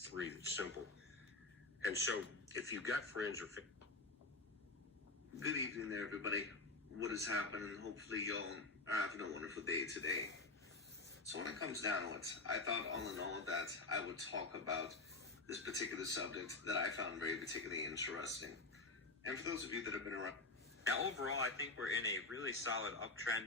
3. It's simple. And so if you've got friends or Good evening there, everybody. What is happening? Hopefully y'all are having a wonderful day today. So when it comes down to it, I thought all in all that I would talk about this particular subject that I found very particularly interesting. And for those of you that have been around. Now, overall, I think we're in a really solid uptrend.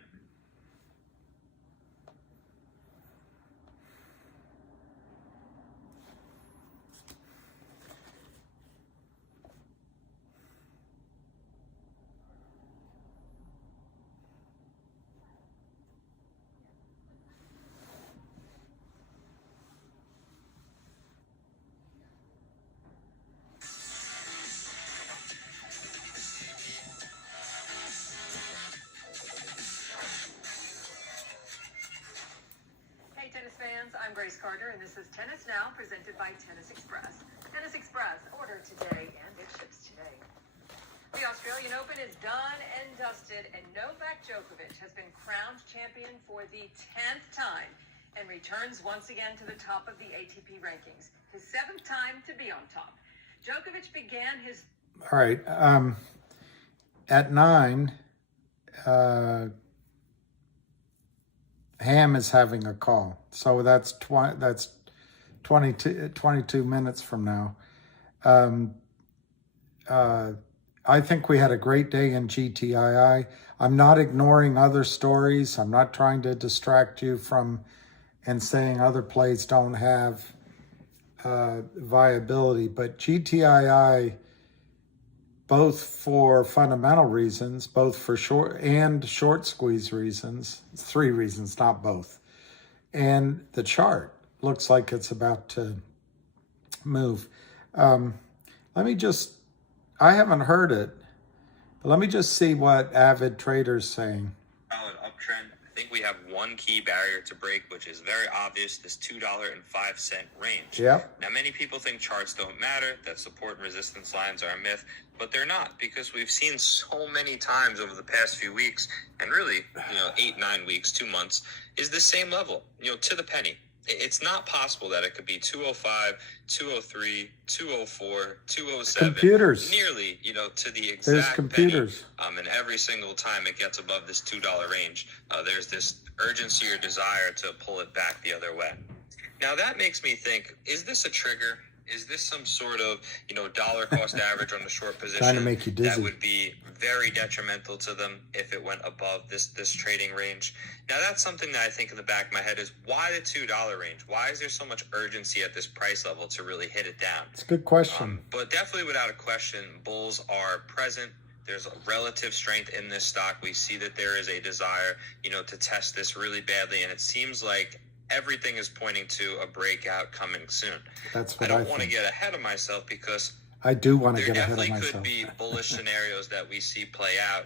I'm Grace Carter, and this is Tennis Now, presented by Tennis Express. Tennis Express, order today, and it ships today. The Australian Open is done and dusted, and Novak Djokovic has been crowned champion for the 10th time and returns once again to the top of the ATP rankings, his 7th time to be on top. Djokovic began his... All right. At 9, Ham is having a call. So that's 22 minutes from now. I think we had a great day in GTIIL. I'm not ignoring other stories. I'm not trying to distract you from and saying other plays don't have viability, but GTIIL, both for fundamental reasons, both for short squeeze reasons, 3 reasons, not both. And the chart looks like it's about to move. I haven't heard it, but let me just see what avid traders saying. Solid uptrend. I think we have one key barrier to break, which is very obvious, this $2.05 range. Yep. Now, many people think charts don't matter, that support and resistance lines are a myth, but they're not, because we've seen so many times over the past few weeks, and really, 8, 9 weeks, 2 months, is the same level, to the penny. It's not possible that it could be 205, 203, 204, 207. Computers. Nearly, to the exact There's computers. penny. And every single time it gets above this $2 range, there's this urgency or desire to pull it back the other way. Now that makes me think, is this a trigger? Is this some sort of, dollar cost average on the short position Trying to make you dizzy. that would be very detrimental to them if it went above this trading range? Now, that's something that I think in the back of my head is, why the $2 range? Why is there so much urgency at this price level to really hit it down? It's a good question. But definitely without a question, bulls are present. There's a relative strength in this stock. We see that there is a desire, to test this really badly. And it seems like everything is pointing to a breakout coming soon. That's what I don't want to get ahead of myself, because I do want to get ahead of there myself. definitely could be bullish scenarios that we see play out,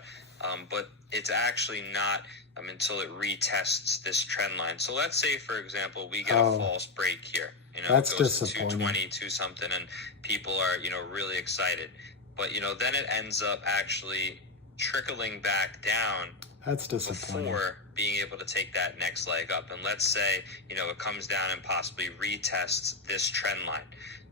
but it's actually not until it retests this trend line. So let's say, for example, we get a false break here. That's it goes disappointing. to 220, 2 something, and people are, really excited. But, then it ends up actually trickling back down. That's disappointing. Before being able to take that next leg up. And let's say, it comes down and possibly retests this trend line.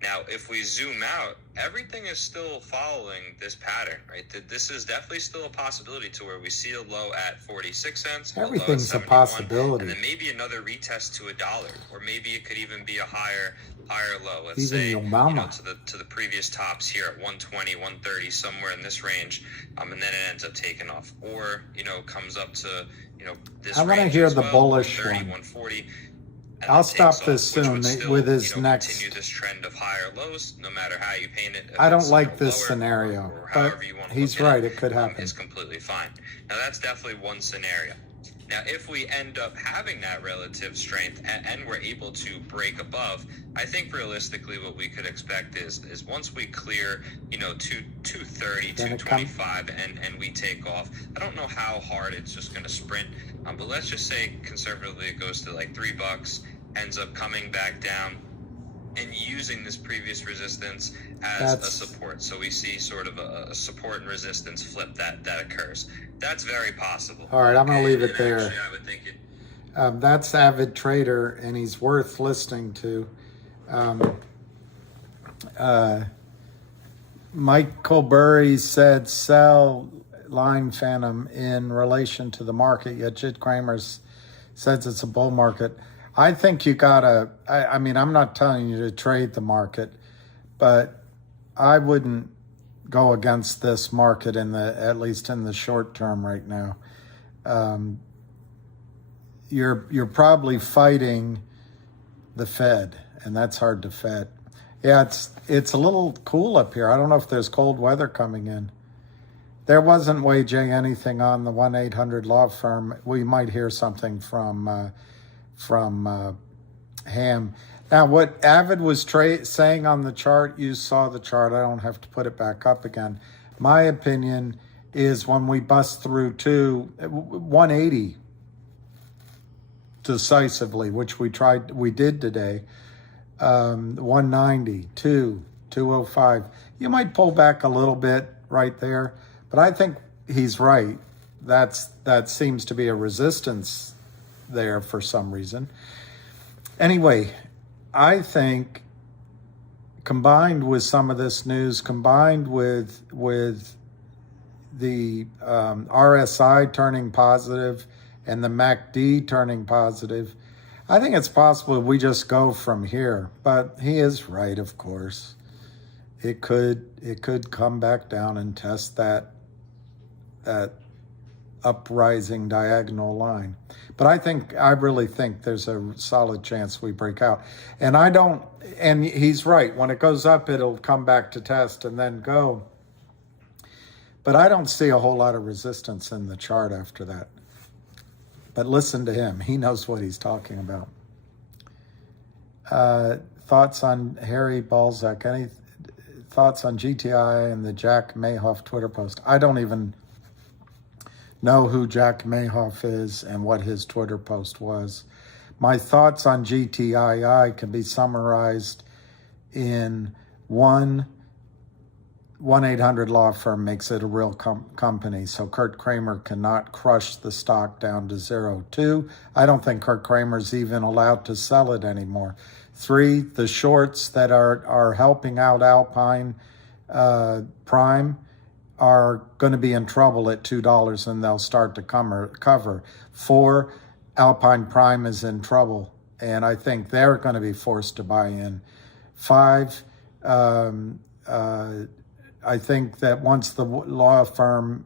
Now, if we zoom out, everything is still following this pattern, right? This is definitely still a possibility to where we see a low at 46 cents. Everything's a 71, possibility. And then maybe another retest to $1, or maybe it could even be a higher low. Let's Even say, your mama. to the previous tops here at 120, 130, somewhere in this range, and then it ends up taking off. Or, comes up to, this I want to range hear as the well, bullish 130, one. 140. I'll stop this soon with his next. Continue this trend of higher lows, no matter how you paint it. I don't like this scenario, but he's right. It could happen. It's completely fine. Now, that's definitely one scenario. Now, if we end up having that relative strength and we're able to break above, I think realistically what we could expect is once we clear, 230, 225, and we take off. I don't know how hard it's just going to sprint, but let's just say conservatively it goes to like $3, ends up coming back down and using this previous resistance as a support. So we see sort of a support and resistance flip that occurs. That's very possible. All right, I'm going to leave it there. Actually, I would think that's Avid Trader, and he's worth listening to. Michael Burry said sell line phantom in relation to the market, yet Jit Kramer says it's a bull market. I think you gotta, I mean, I'm not telling you to trade the market, but I wouldn't go against this market at least in the short term right now. You're probably fighting the Fed, and that's hard to Fed. Yeah, it's a little cool up here. I don't know if there's cold weather coming in. There wasn't waging anything on the 1-800 law firm. We might hear something from Ham. Now, what Avid was saying on the chart, you saw the chart. I don't have to put it back up again. My opinion is when we bust through to 180 decisively, which we did today, 190, 205. You might pull back a little bit right there, but I think he's right. That seems to be a resistance there for some reason. Anyway, I think combined with some of this news, combined with the RSI turning positive and the MACD turning positive, I think it's possible we just go from here. But he is right, of course. It could come back down and test that uprising diagonal line. But I really think there's a solid chance we break out. And he's right. When it goes up, it'll come back to test and then go. But I don't see a whole lot of resistance in the chart after that. But listen to him. He knows what he's talking about. Thoughts on Harry Balzac? Any thoughts on GTI and the Jack Mayhoff Twitter post? I don't even know who Jack Mayhoff is and what his Twitter post was. My thoughts on GTII can be summarized in 1-800 law firm makes it a real company, so Kurt Kramer cannot crush the stock down to 0. 2, I don't think Kurt Kramer's even allowed to sell it anymore. 3, the shorts that are helping out Alpine Prime are going to be in trouble at $2 and they'll start to cover. 4, Alpine Prime is in trouble and I think they're going to be forced to buy in. 5, I think that once the law firm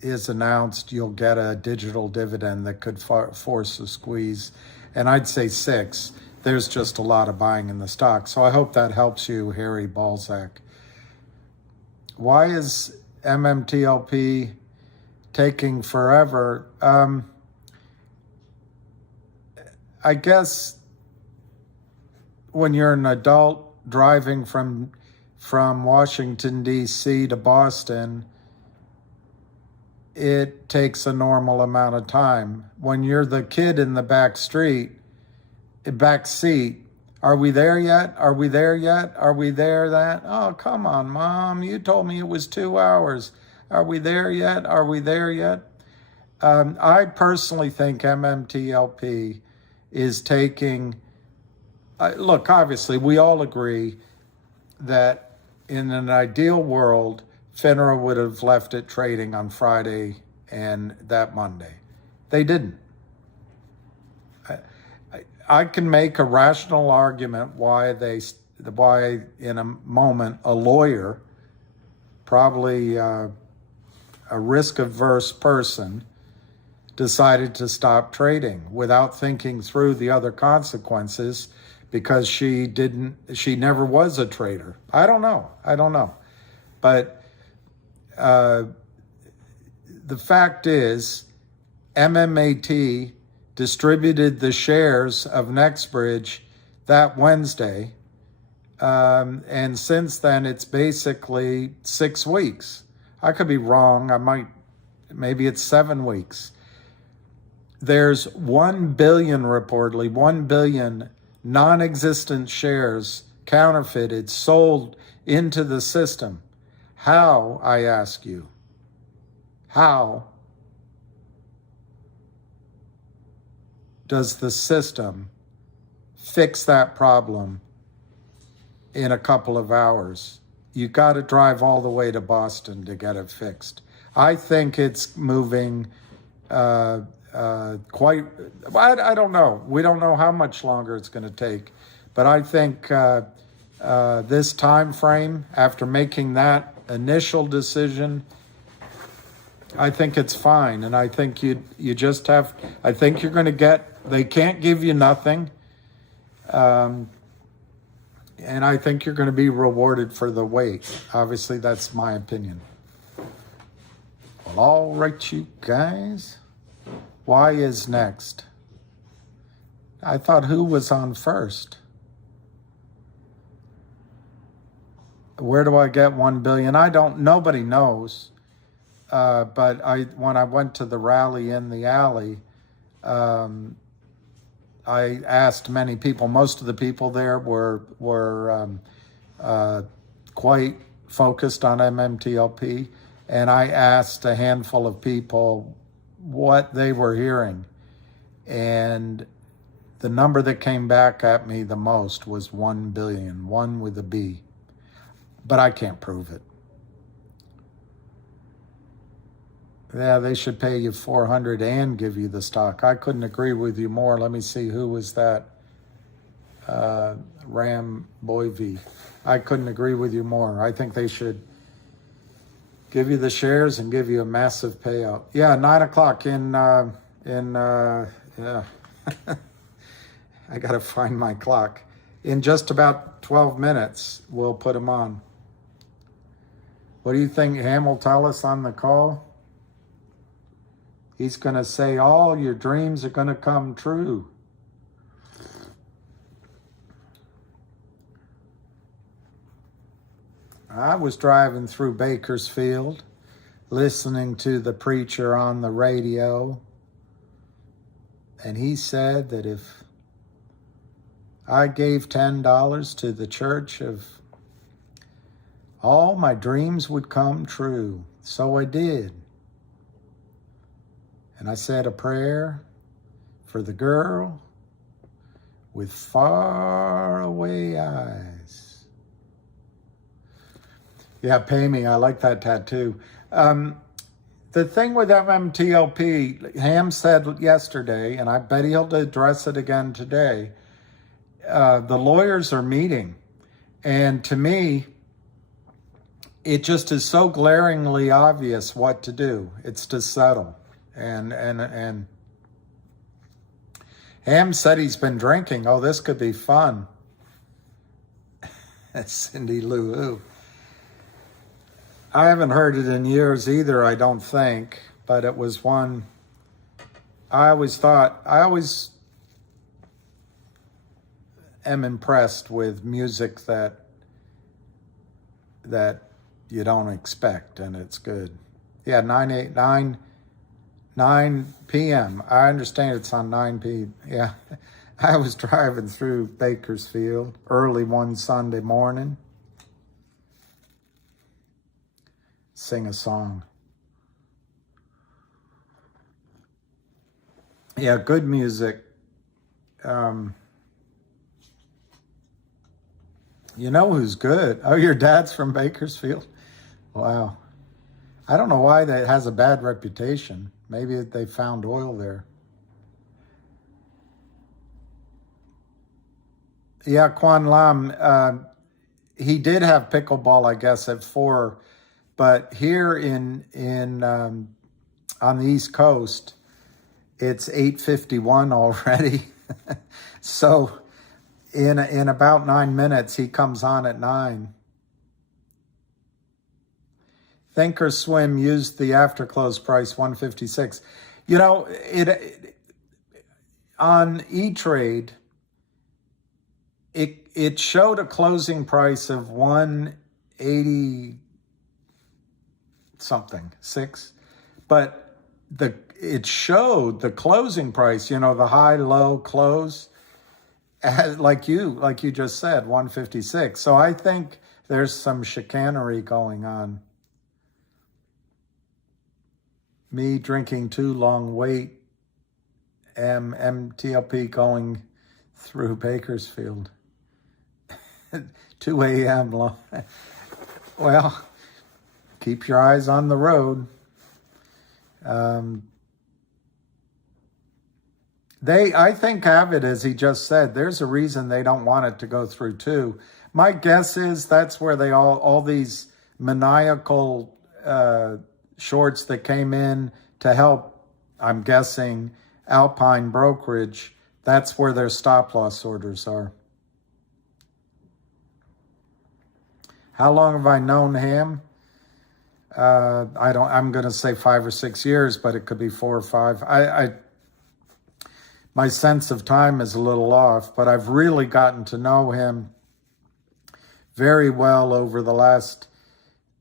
is announced, you'll get a digital dividend that could force a squeeze. And I'd say 6, there's just a lot of buying in the stock. So I hope that helps you, Harry Balzac. Why is MMTLP taking forever? I guess when you're an adult driving from Washington, D.C. to Boston, it takes a normal amount of time. When you're the kid in the back seat, are we there yet? Are we there yet? Are we there that? Oh, come on, Mom. You told me it was 2 hours. Are we there yet? Are we there yet? I personally think MMTLP is taking... look, obviously, we all agree that in an ideal world, FINRA would have left it trading on Friday and that Monday. They didn't. I can make a rational argument why in a moment a lawyer, probably a risk-averse person, decided to stop trading without thinking through the other consequences because she never was a trader. I don't know. But the fact is, MMAT distributed the shares of NextBridge that Wednesday. And since then, it's basically 6 weeks. I could be wrong. Maybe it's 7 weeks. There's 1 billion, reportedly, 1 billion non-existent shares counterfeited, sold into the system. How, I ask you, how does the system fix that problem in a couple of hours. You got to drive all the way to Boston to get it fixed. I think it's moving quite, I don't know. We don't know how much longer it's going to take. But I think this time frame, after making that initial decision, I think it's fine. And I think you just have, I think you're going to get, they can't give you nothing. And I think you're going to be rewarded for the wait. Obviously, that's my opinion. Well, all right, you guys. Why is next? I thought who was on first? Where do I get 1 billion? I don't, nobody knows. But when I went to the rally in the alley, I asked many people. Most of the people there were quite focused on MMTLP, and I asked a handful of people what they were hearing, and the number that came back at me the most was 1 billion, one with a B, but I can't prove it. Yeah, they should pay you 400 and give you the stock. I couldn't agree with you more. Let me see, who was that? Ram Boyvi. I couldn't agree with you more. I think they should give you the shares and give you a massive payout. Yeah, 9 o'clock yeah. I got to find my clock. In just about 12 minutes, we'll put them on. What do you think Ham will tell us on the call? He's going to say, all your dreams are going to come true. I was driving through Bakersfield, listening to the preacher on the radio, and he said that if I gave $10 to the church, all my dreams would come true. So I did. And I said a prayer for the girl with faraway eyes. Yeah, pay me. I like that tattoo. The thing with MMTLP, Ham said yesterday, and I bet he'll address it again today, the lawyers are meeting. And to me, it just is so glaringly obvious what to do. It's to settle. And Ham said he's been drinking. Oh, this could be fun. That's Cindy Lou. I haven't heard it in years either, I don't think. But it was one I always am impressed with music that you don't expect, and it's good. Yeah, 9 p.m. I understand it's on 9 p.m. Yeah, I was driving through Bakersfield early one Sunday morning. Sing a song. Yeah, good music. You know who's good? Oh, your dad's from Bakersfield? Wow. I don't know why that has a bad reputation. Maybe they found oil there. Yeah, Quan Lam, he did have pickleball, I guess, at 4, but here on the East Coast, it's 8:51 already. So in about 9 minutes, he comes on at 9. Thinkorswim used the after close price 156. You know, it on E-Trade, it showed a closing price of 180 something 6, but it showed the closing price. You know, the high low close, like you just said, 156. So I think there's some chicanery going on. Me drinking too long wait, MMTLP going through Bakersfield. 2 a.m. Well, keep your eyes on the road. I think, have it, as he just said, there's a reason they don't want it to go through too. My guess is that's where they all these maniacal shorts that came in to help, I'm guessing, Alpine brokerage, that's where their stop loss orders are. How long have I known him? I'm going to say 5 or 6 years, but it could be 4 or 5. My sense of time is a little off, but I've really gotten to know him very well over the last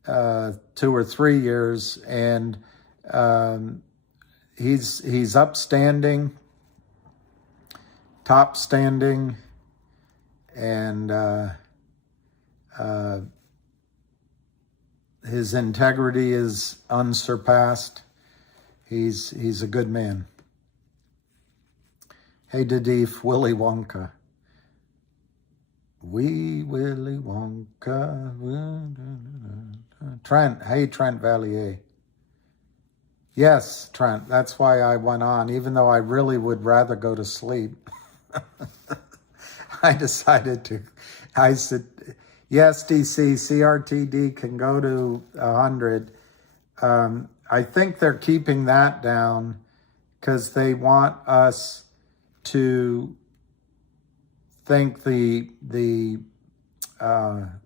2 or 3 years, and he's upstanding, top standing, and his integrity is unsurpassed. He's a good man. Hey, Dadif, Willy Wonka. Wee Willy Wonka. Trent, hey, Trent Valier. Yes, Trent, that's why I went on, even though I really would rather go to sleep. I said, yes, DC, CRTD can go to 100. I think they're keeping that down because they want us to think the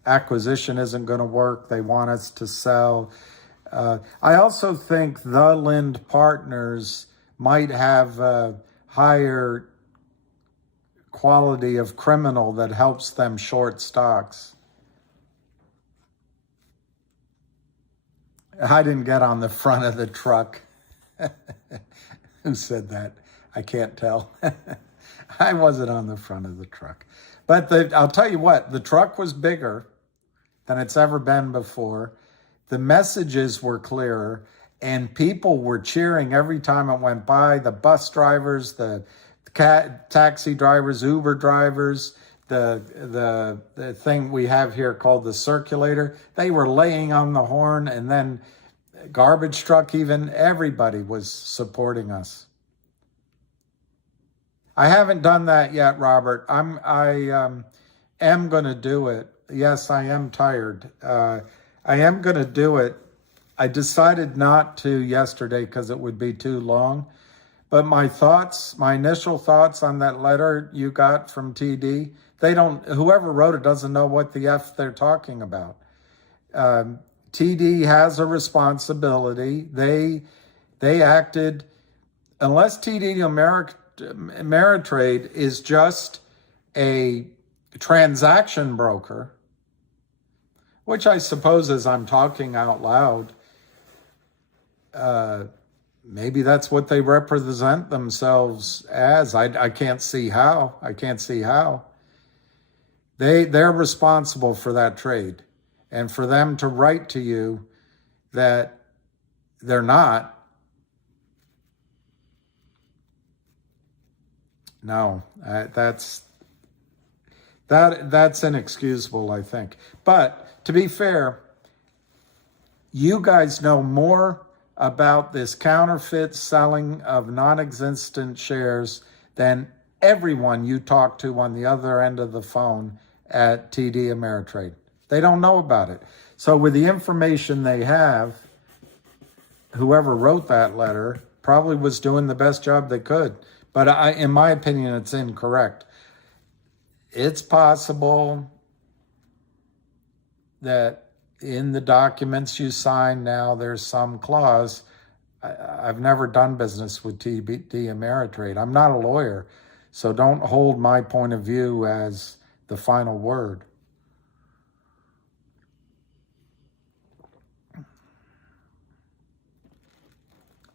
acquisition isn't going to work. They want us to sell. I also think the Lind partners might have a higher quality of criminal that helps them short stocks. I didn't get on the front of the truck. Who said that? I can't tell. I wasn't on the front of the truck. But I'll tell you what, the truck was bigger than it's ever been before. The messages were clearer, and people were cheering every time it went by. The bus drivers, the taxi drivers, Uber drivers, the thing we have here called the circulator, they were laying on the horn, and then garbage truck even, everybody was supporting us. I haven't done that yet, Robert. I am going to do it. Yes, I am tired. I am going to do it. I decided not to yesterday because it would be too long. But my initial thoughts on that letter you got from TD, whoever wrote it doesn't know what the F they're talking about. TD has a responsibility. They acted, unless TD Ameritrade is just a transaction broker, which I suppose as I'm talking out loud, maybe that's what they represent themselves as. I can't see how. They're responsible for that trade. And for them to write to you that they're not, no, that's inexcusable, I think. But to be fair, you guys know more about this counterfeit selling of non-existent shares than everyone you talk to on the other end of the phone at TD Ameritrade. They don't know about it. So with the information they have, whoever wrote that letter probably was doing the best job they could. But in my opinion, it's incorrect. It's possible that in the documents you sign now, there's some clause. I've never done business with TD Ameritrade. I'm not a lawyer, so don't hold my point of view as the final word.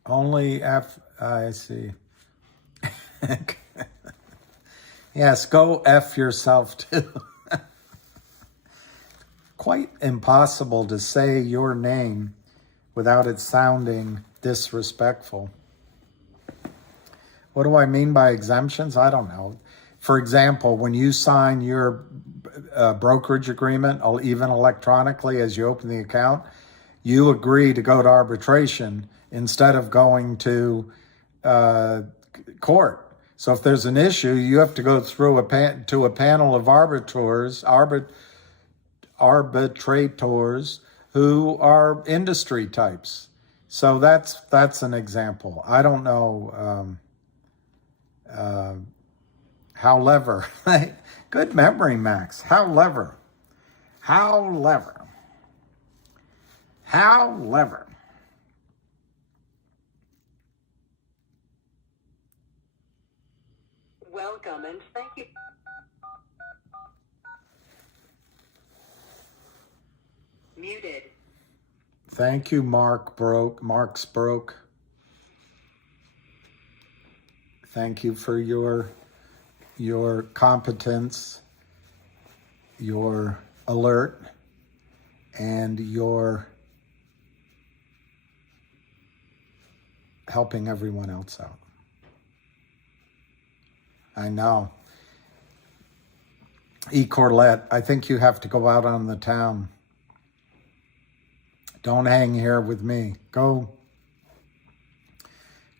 Only I see. Yes, go F yourself too. Quite impossible to say your name without it sounding disrespectful. What do I mean by exemptions? I don't know. For example, when you sign your brokerage agreement, or even electronically as you open the account, you agree to go to arbitration instead of going to court. So if there's an issue, you have to go through a panel of arbitrators who are industry types. So that's an example. I don't know. However, good memory, Max. However. Welcome and thank you. Muted. Thank you, Mark's broke. Thank you for your competence, your alert, and your helping everyone else out. I know. E. Corlett, I think you have to go out on the town. Don't hang here with me. Go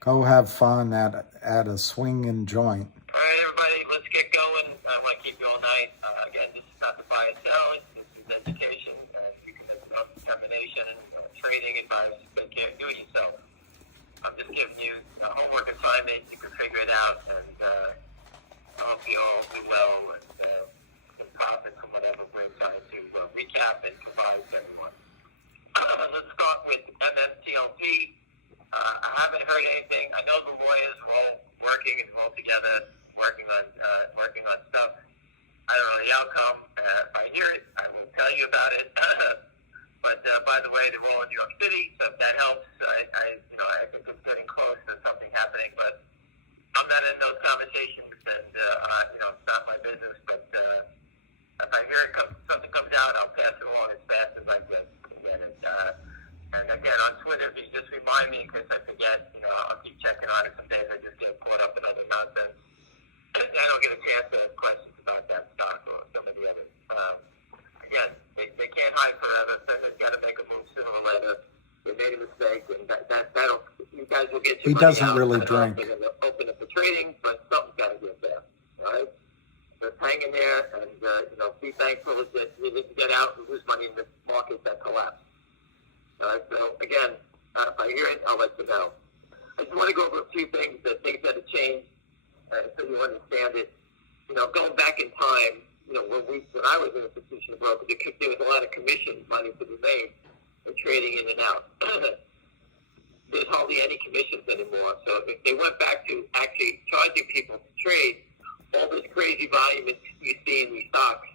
have fun at a swinging joint. All right, everybody, let's get going. I want to keep you all night. Again, this is not the buy and sell. This is education. You can have self-determination, trading advice, but can't do it yourself. I'm just giving you a homework assignment. You can figure it out, and I hope you all do well and profit from whatever we're trying to recap and provide to everyone. Let's start with MMTLP. I haven't heard anything. I know the lawyers are all working and all together, working on stuff. I don't know the outcome. If I hear it, I will tell you about it. But by the way, they're all in New York City, so if that helps, I think it's getting close to something happening. But I'm not in those conversations, and it's not my business. But if I hear something comes out, I'll pass it along as fast as I can. And again, on Twitter, if you just remind me, because I forget, I'll keep checking on it. Some days I just get caught up in other nonsense. I don't get a chance to ask questions about that stock or some of the others. Again, they can't hide forever, so they've got to make a move sooner or later. They made a mistake, and that'll, you guys will get your He money doesn't out. really They're drink. going to open up for trading, but something's got to get there, all right? Just hang in there and, be thankful that you didn't get out and lose money in the market that collapsed. So again, if I hear it, I'll let you know. I just want to go over a few things that have changed, so you understand it. Going back in time, when I was an institutional broker, there was a lot of commission money to be made for trading in and out. There's hardly any commissions anymore. So if they went back to actually charging people to trade, all this crazy volume you see in these stocks,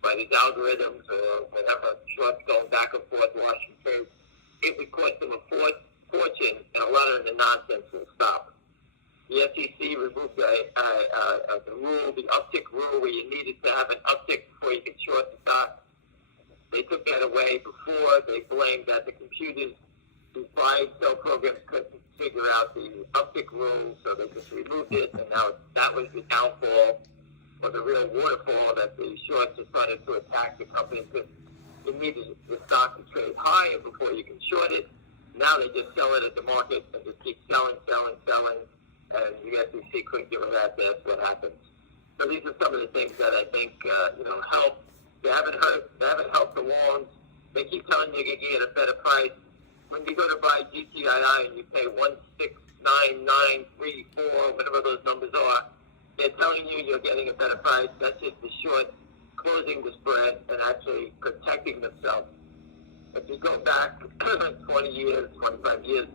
by these algorithms or whatever, shorts going back and forth, washing trades, it would cost them a fortune, and a lot of the nonsense will stop. The SEC removed the rule, the uptick rule, where you needed to have an uptick before you could short the stock. They took that away. Before, they blamed that the computers, these buy and sell programs couldn't figure out the uptick rule, so they just removed it, and now that was the downfall, or the real waterfall, that the shorts are starting to attack the company because you needed the stock to trade higher before you can short it. Now they just sell it at the market and just keep selling, and the SEC couldn't give them that. That's what happens. So these are some of the things that I think help. They haven't helped the longs. They keep telling you you can get a better price. When you go to buy GTIIL and you pay 1,69934, whatever those numbers are, they're telling you you're getting a better price. That's just the short closing the spread and actually protecting themselves. If you go back 20 years, 25 years,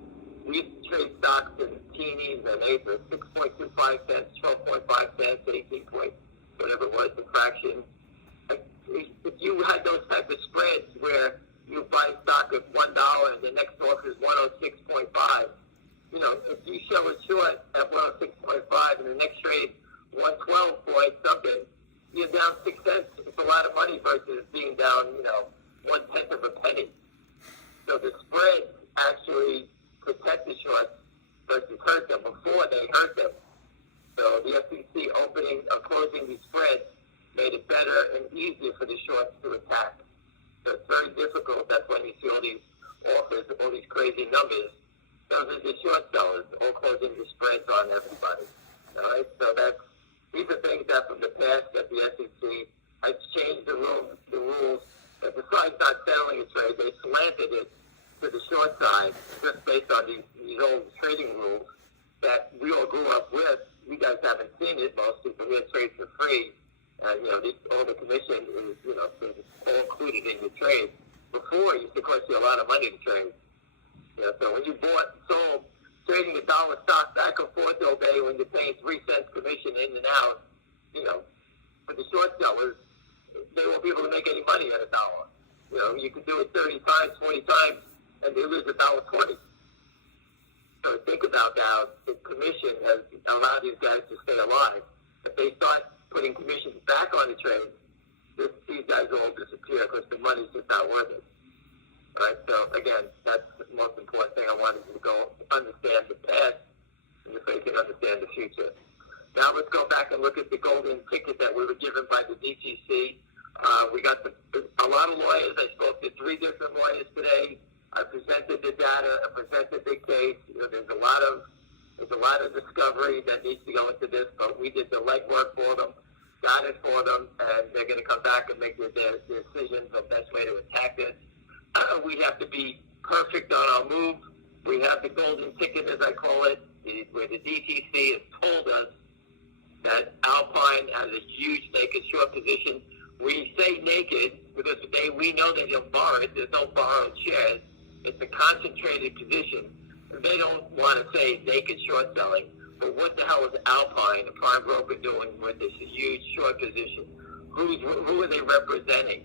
we used to trade stocks in teenies and eighths, 6.25 cents, 12.5 cents, 18 point, whatever it was, the fraction. If you had those type of spreads where you buy stock at $1 and the next offer is 106.5, if you show a short at 106.5 and the next trade 112 point something, you're down 6 cents. It's a lot of money versus being down, 1/10 of a penny. So the spreads actually protect the shorts versus hurt them before they hurt them. So the SEC opening or closing these spreads made it better and easier for the shorts to attack. So it's very difficult. That's when you see all these offers, all these crazy numbers. Those are the short sellers, all closing the spreads on everybody. All right, so these are things that from the past that the SEC has changed the rules. But besides not settling a trade, they slanted it to the short side just based on these old trading rules that we all grew up with. You guys haven't seen it, most people here trade for free. And, all the commission is, all included in your trade. Before, it used to cost you a lot of money to trade. So when you bought and sold, trading $1 stock back and forth all day when you're paying 3 cents commission in and out, for the short sellers, they won't be able to make any money at $1. You can do it 30 times, 20 times, and they lose $1.20. So think about how the commission has allowed these guys to stay alive. If they start putting commissions back on the trade, these guys will all disappear because the money's just not worth it. All right, so again, that's the most important thing. I wanted you to go understand the past so you can understand the future. Now let's go back and look at the golden ticket that we were given by the DTC. We got a lot of lawyers. I spoke to 3 different lawyers today. I presented the data. I presented the case. There's a lot of discovery that needs to go into this, but we did the legwork for them, got it for them, and they're going to come back and make their decisions on the best way to attack this. We have to be perfect on our move. We have the golden ticket, as I call it, where the DTC has told us that Alpine has a huge naked short position. We say naked because today we know they don't borrow it. There's no borrowed shares. It's a concentrated position. They don't want to say naked short selling, but what the hell is Alpine, the prime broker, doing with this huge short position? Who are they representing?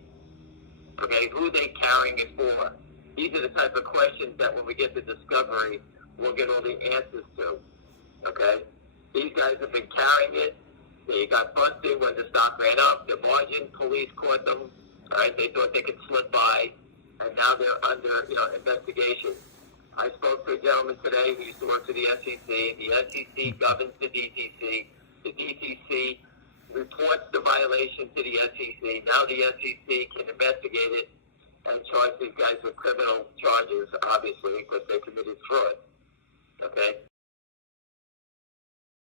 Okay, who are they carrying it for? These are the type of questions that when we get to discovery, we'll get all the answers to. Okay? These guys have been carrying it. They got busted when the stock ran up. The margin police caught them. All right, they thought they could slip by, and now they're under investigation. I spoke to a gentleman today who used to work for the SEC. The SEC governs the DTC. The DTC reports the violation to the SEC. Now the SEC can investigate it and charge these guys with criminal charges, obviously, because they committed fraud. Okay?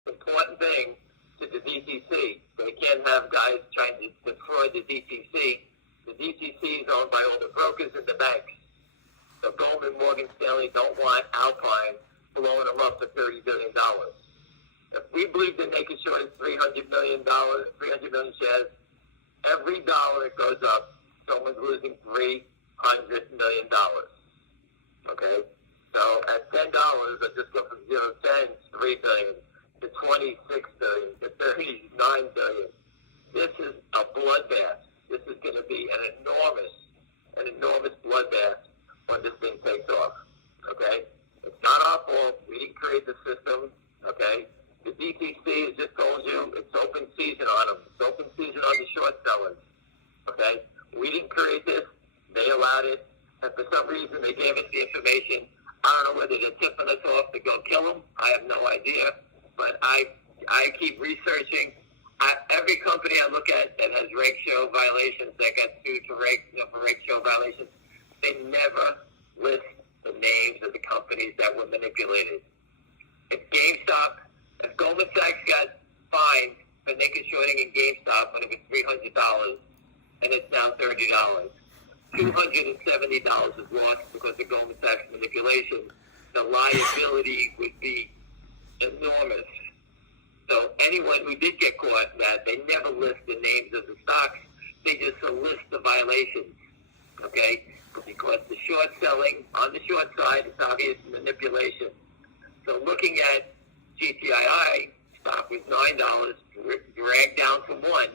Important thing to the DTC. They can't have guys trying to defraud the DTC. The DTC is owned by all the brokers and the banks. So Goldman, Morgan Stanley don't want Alpine blowing them up for $30 billion. If we believe the naked short is $300 million shares, every dollar it goes up, someone's losing $300 million. Okay? So at $10, I just go from 0 to 10, $3 billion, to $26 billion, to $39 billion. This is a bloodbath. This is going to be an enormous bloodbath when this thing takes off. Okay? It's not our fault. We didn't create the system. Okay? The DTC has just told you it's open season on them. It's open season on the short sellers. Okay? We didn't create this. They allowed it. And for some reason, they gave us the information. I don't know whether they're tipping us off to go kill them. I have no idea. But I keep researching. Every company I look at that has reg show violations, that got sued for reg show violations, they never list the names of the companies that were manipulated. If Goldman Sachs got fined for naked shorting in GameStop when it was $300, and it's now $30, $270 is lost because of Goldman Sachs manipulation. The liability would be enormous. So anyone who did get caught in that, they never list the names of the stocks. They just list the violations. Okay? Because the short selling on the short side is obvious manipulation. So looking at GTIIL, stock was $9, dragged down to $1.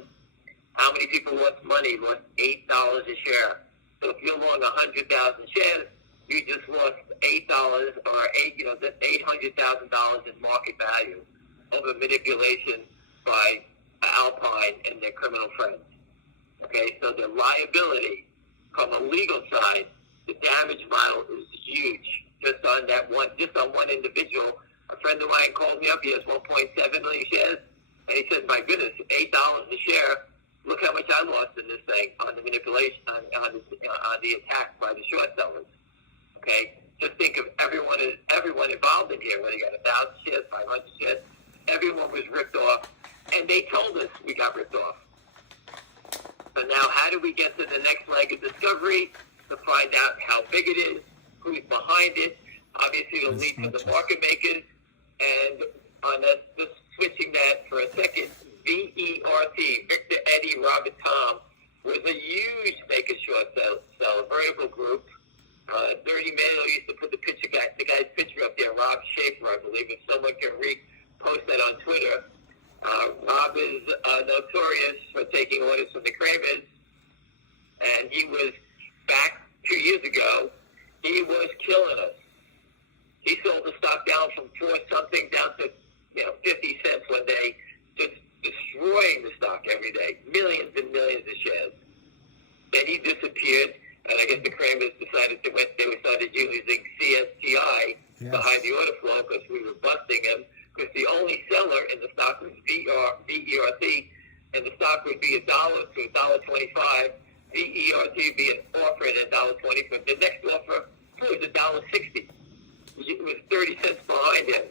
How many people lost money? Lost $8 a share. So if you're long 100,000 shares, you just lost $8 or that's $800,000 in market value over manipulation by Alpine and their criminal friends. Okay, so the liability from a legal side, the damage model is huge. Just on one individual. A friend of mine called me up. He has 1.7 million shares, and he said, "My goodness, $8 a share. look how much I lost in this thing on the manipulation, on the attack by the short sellers. Okay, just think of everyone involved in here. Whether you got 1,000 shares, 500 shares, everyone was ripped off, and they told us we got ripped off. So now, how do we get to the next leg of discovery to find out how big it is, who's behind it? Obviously, it'll lead to the market makers. And on that, just switching that for a second, VERT, Victor, Eddie, Robert, Tom, was a huge maker short sell, variable group. Dirty Mail used to put the guy's picture up there, Rob Schaefer, I believe, if someone can repost that on Twitter. Rob is notorious for taking orders from the Kramers, and he was back 2 years ago. He was killing us. He sold the stock down from 4 something down to 50 cents one day, just destroying the stock every day, millions and millions of shares. Then he disappeared, and I guess the Kramers decided they started using CSTI to hide the order flow because we were busting him. Because the only seller in the stock was VERT, and the stock would be $1 to $1.25. VERT would be an offer at $1.20. The next offer was $1.60. It was 30 cents behind him.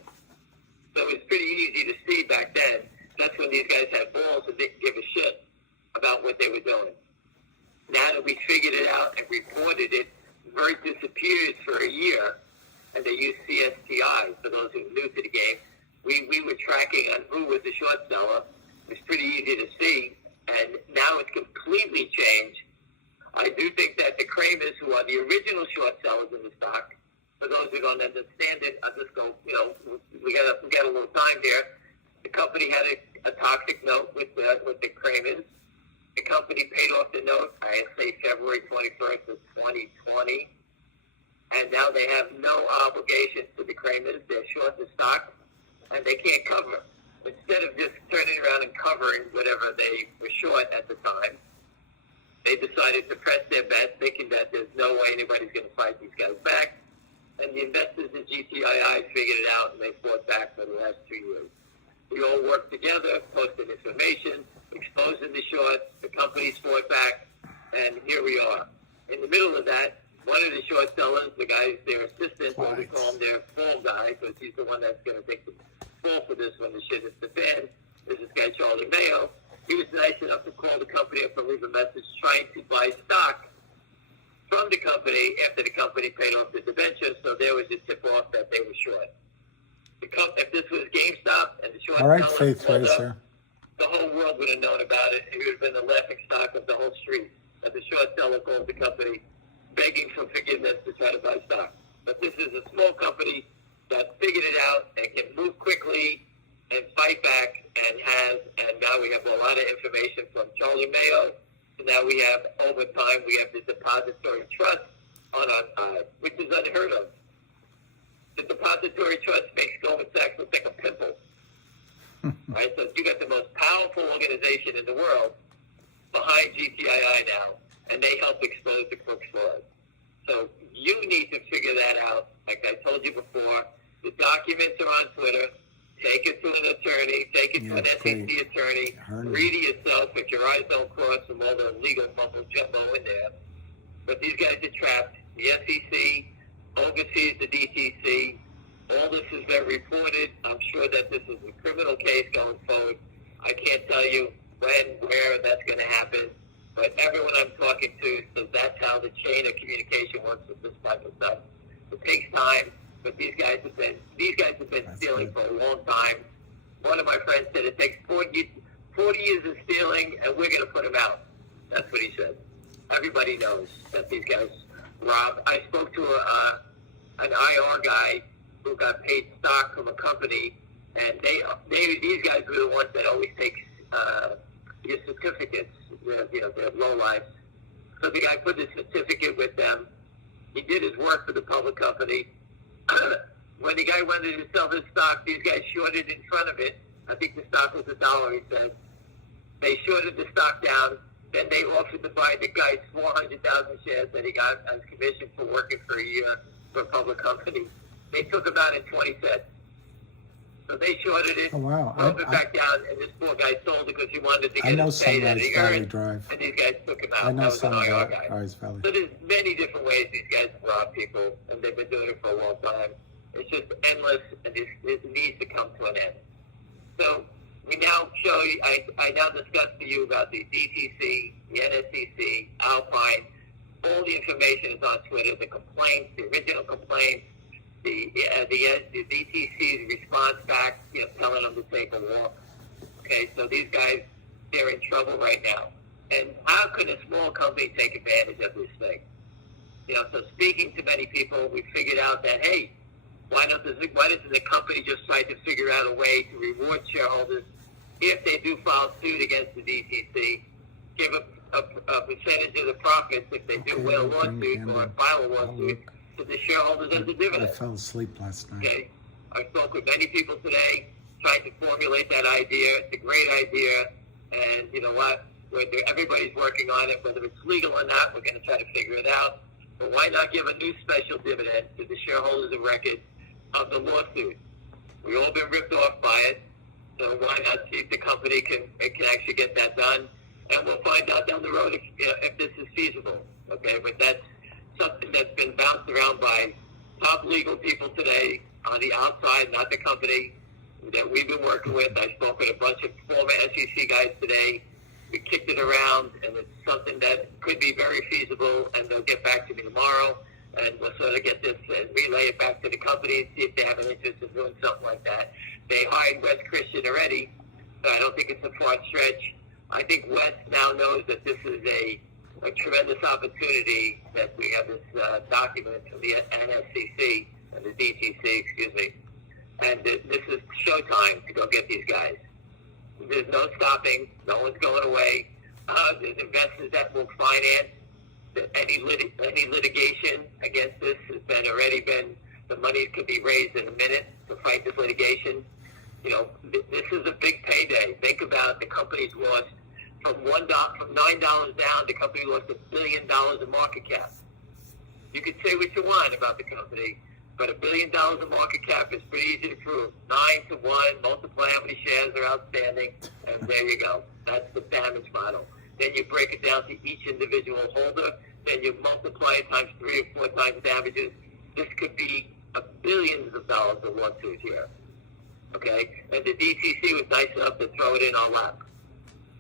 So it was pretty easy to see back then. That's when these guys had balls and didn't give a shit about what they were doing. Now that we figured it out and reported it, Vert disappeared for a year, and they used CSTI. For those who are new to the game, we were tracking on who was the short seller. It was pretty easy to see, and now it's completely changed. I do think that the Kramers, who are the original short sellers in the stock, for those who don't understand it, I'll just go, we got a little time here. The company had a toxic note with the Kramers. The company paid off the note, I say February 21st of 2020, and now they have no obligations to the Kramers. They're short the stock, and they can't cover. Instead of just turning around and covering whatever they were short at the time, they decided to press their bet, thinking that there's no way anybody's going to fight these guys back. And the investors in GTII figured it out, and they fought back for the last 2 years. We all worked together, posted information, exposing the shorts. The companies fought back, and here we are. In the middle of that, one of the short sellers, the guy, their assistant, what we call him their fall guy, because he's the one that's going to take the fall for this when the shit hits the fan, is this guy Charlie Mayo. He was nice enough to call the company up and leave a message trying to buy stock from the company after the company paid off the debenture, so there was a tip-off that they were short. If this was GameStop and the short All right, seller Faith Racer. the whole world would have known about it. It would have been the laughing stock of the whole street. But the short seller called the company begging for forgiveness to try to buy stock. But this is a small company that figured it out and can move quickly and fight back and now we have a lot of information from Charlie Mayo. So now we have, over time, we have the depository trust on our side, which is unheard of. The depository trust makes Goldman Sachs look like a pimple. Right? So you got the most powerful organization in the world behind GTII now, and they help expose the crooks for us. So you need to figure that out. Like I told you before, the documents are on Twitter. Take it to an attorney. Take it to an SEC attorney. Read it yourself if your eyes don't cross from all the legal mumbo jumbo in there. But these guys are trapped. The SEC oversees the DTC. All this has been reported. I'm sure that this is a criminal case going forward. I can't tell you when, where that's going to happen. But everyone I'm talking to says that's how the chain of communication works with this type of stuff. It takes time, but these guys have been stealing for a long time. One of my friends said it takes 40 years of stealing, and we're going to put them out. That's what he said. Everybody knows that these guys rob. I spoke to an IR guy who got paid stock from a company, and these guys were the ones that always take your certificates, their low lives. So the guy put the certificate with them. He did his work for the public company. When the guy wanted to sell this stock, these guys shorted in front of it. I think the stock was $1, he said. They shorted the stock down. Then they offered to buy the guy 400,000 shares that he got as commission for working for a year for a public company. They took him out in 20 cents. So they shorted it, Oh, wow. drove it back down, and this poor guy sold it because he wanted to I get know his pay that Sunrise he Valley earned, Drive. and these guys took him out. I know That was an IR guy. Sunrise Valley. So there's many different ways these guys rob people, and they've been doing it for a long time. It's just endless, and it needs to come to an end. So we now show you, I now discussed to you about the DTC, the NSCC, Alpine. All the information is on Twitter, the complaints, the original complaints, the DTC's response back, telling them to take a walk. Okay, so these guys, they're in trouble right now. And how could a small company take advantage of this thing? So speaking to many people, we figured out that, hey, why doesn't the company just try to figure out a way to reward shareholders if they do file suit against the DTC, give a percentage of the profits if they do win a lawsuit or file a lawsuit to the shareholders as a dividend? I fell asleep last night. Okay, I spoke with many people today trying to formulate that idea. It's a great idea, and you know what? Everybody's working on it. Whether it's legal or not, we're going to try to figure it out. But why not give a new special dividend to the shareholders of record of the lawsuit? We've all been ripped off by it, so why not see if the company can actually get that done? And we'll find out down the road if this is feasible. Okay, but that's something that's been bounced around by top legal people today on the outside, not the company, that we've been working with. I spoke with a bunch of former SEC guys today. We kicked it around, and it's something that could be very feasible, and they'll get back to me tomorrow, and we'll sort of get this and relay it back to the company and see if they have an interest in doing something like that. They hired Wes Christian already, so I don't think it's a far stretch. I think Wes now knows that this is a tremendous opportunity, that we have this document from the NSCC, and the DTC, and this is showtime to go get these guys. There's no stopping. No one's going away. There's investors that will finance any litigation against this. The money could be raised in a minute to fight this litigation. This is a big payday. Think about the company's lost from $9 down. The company lost $1 billion in market cap. You can say what you want about the company, but $1 billion in market cap is pretty easy to prove. 9 to 1, multiply how many shares are outstanding, and there you go. That's the damage model. Then you break it down to each individual holder, then you multiply it times 3 or 4 times damages. This could be billions of dollars of lawsuit here. Okay? And the DTC was nice enough to throw it in our lap.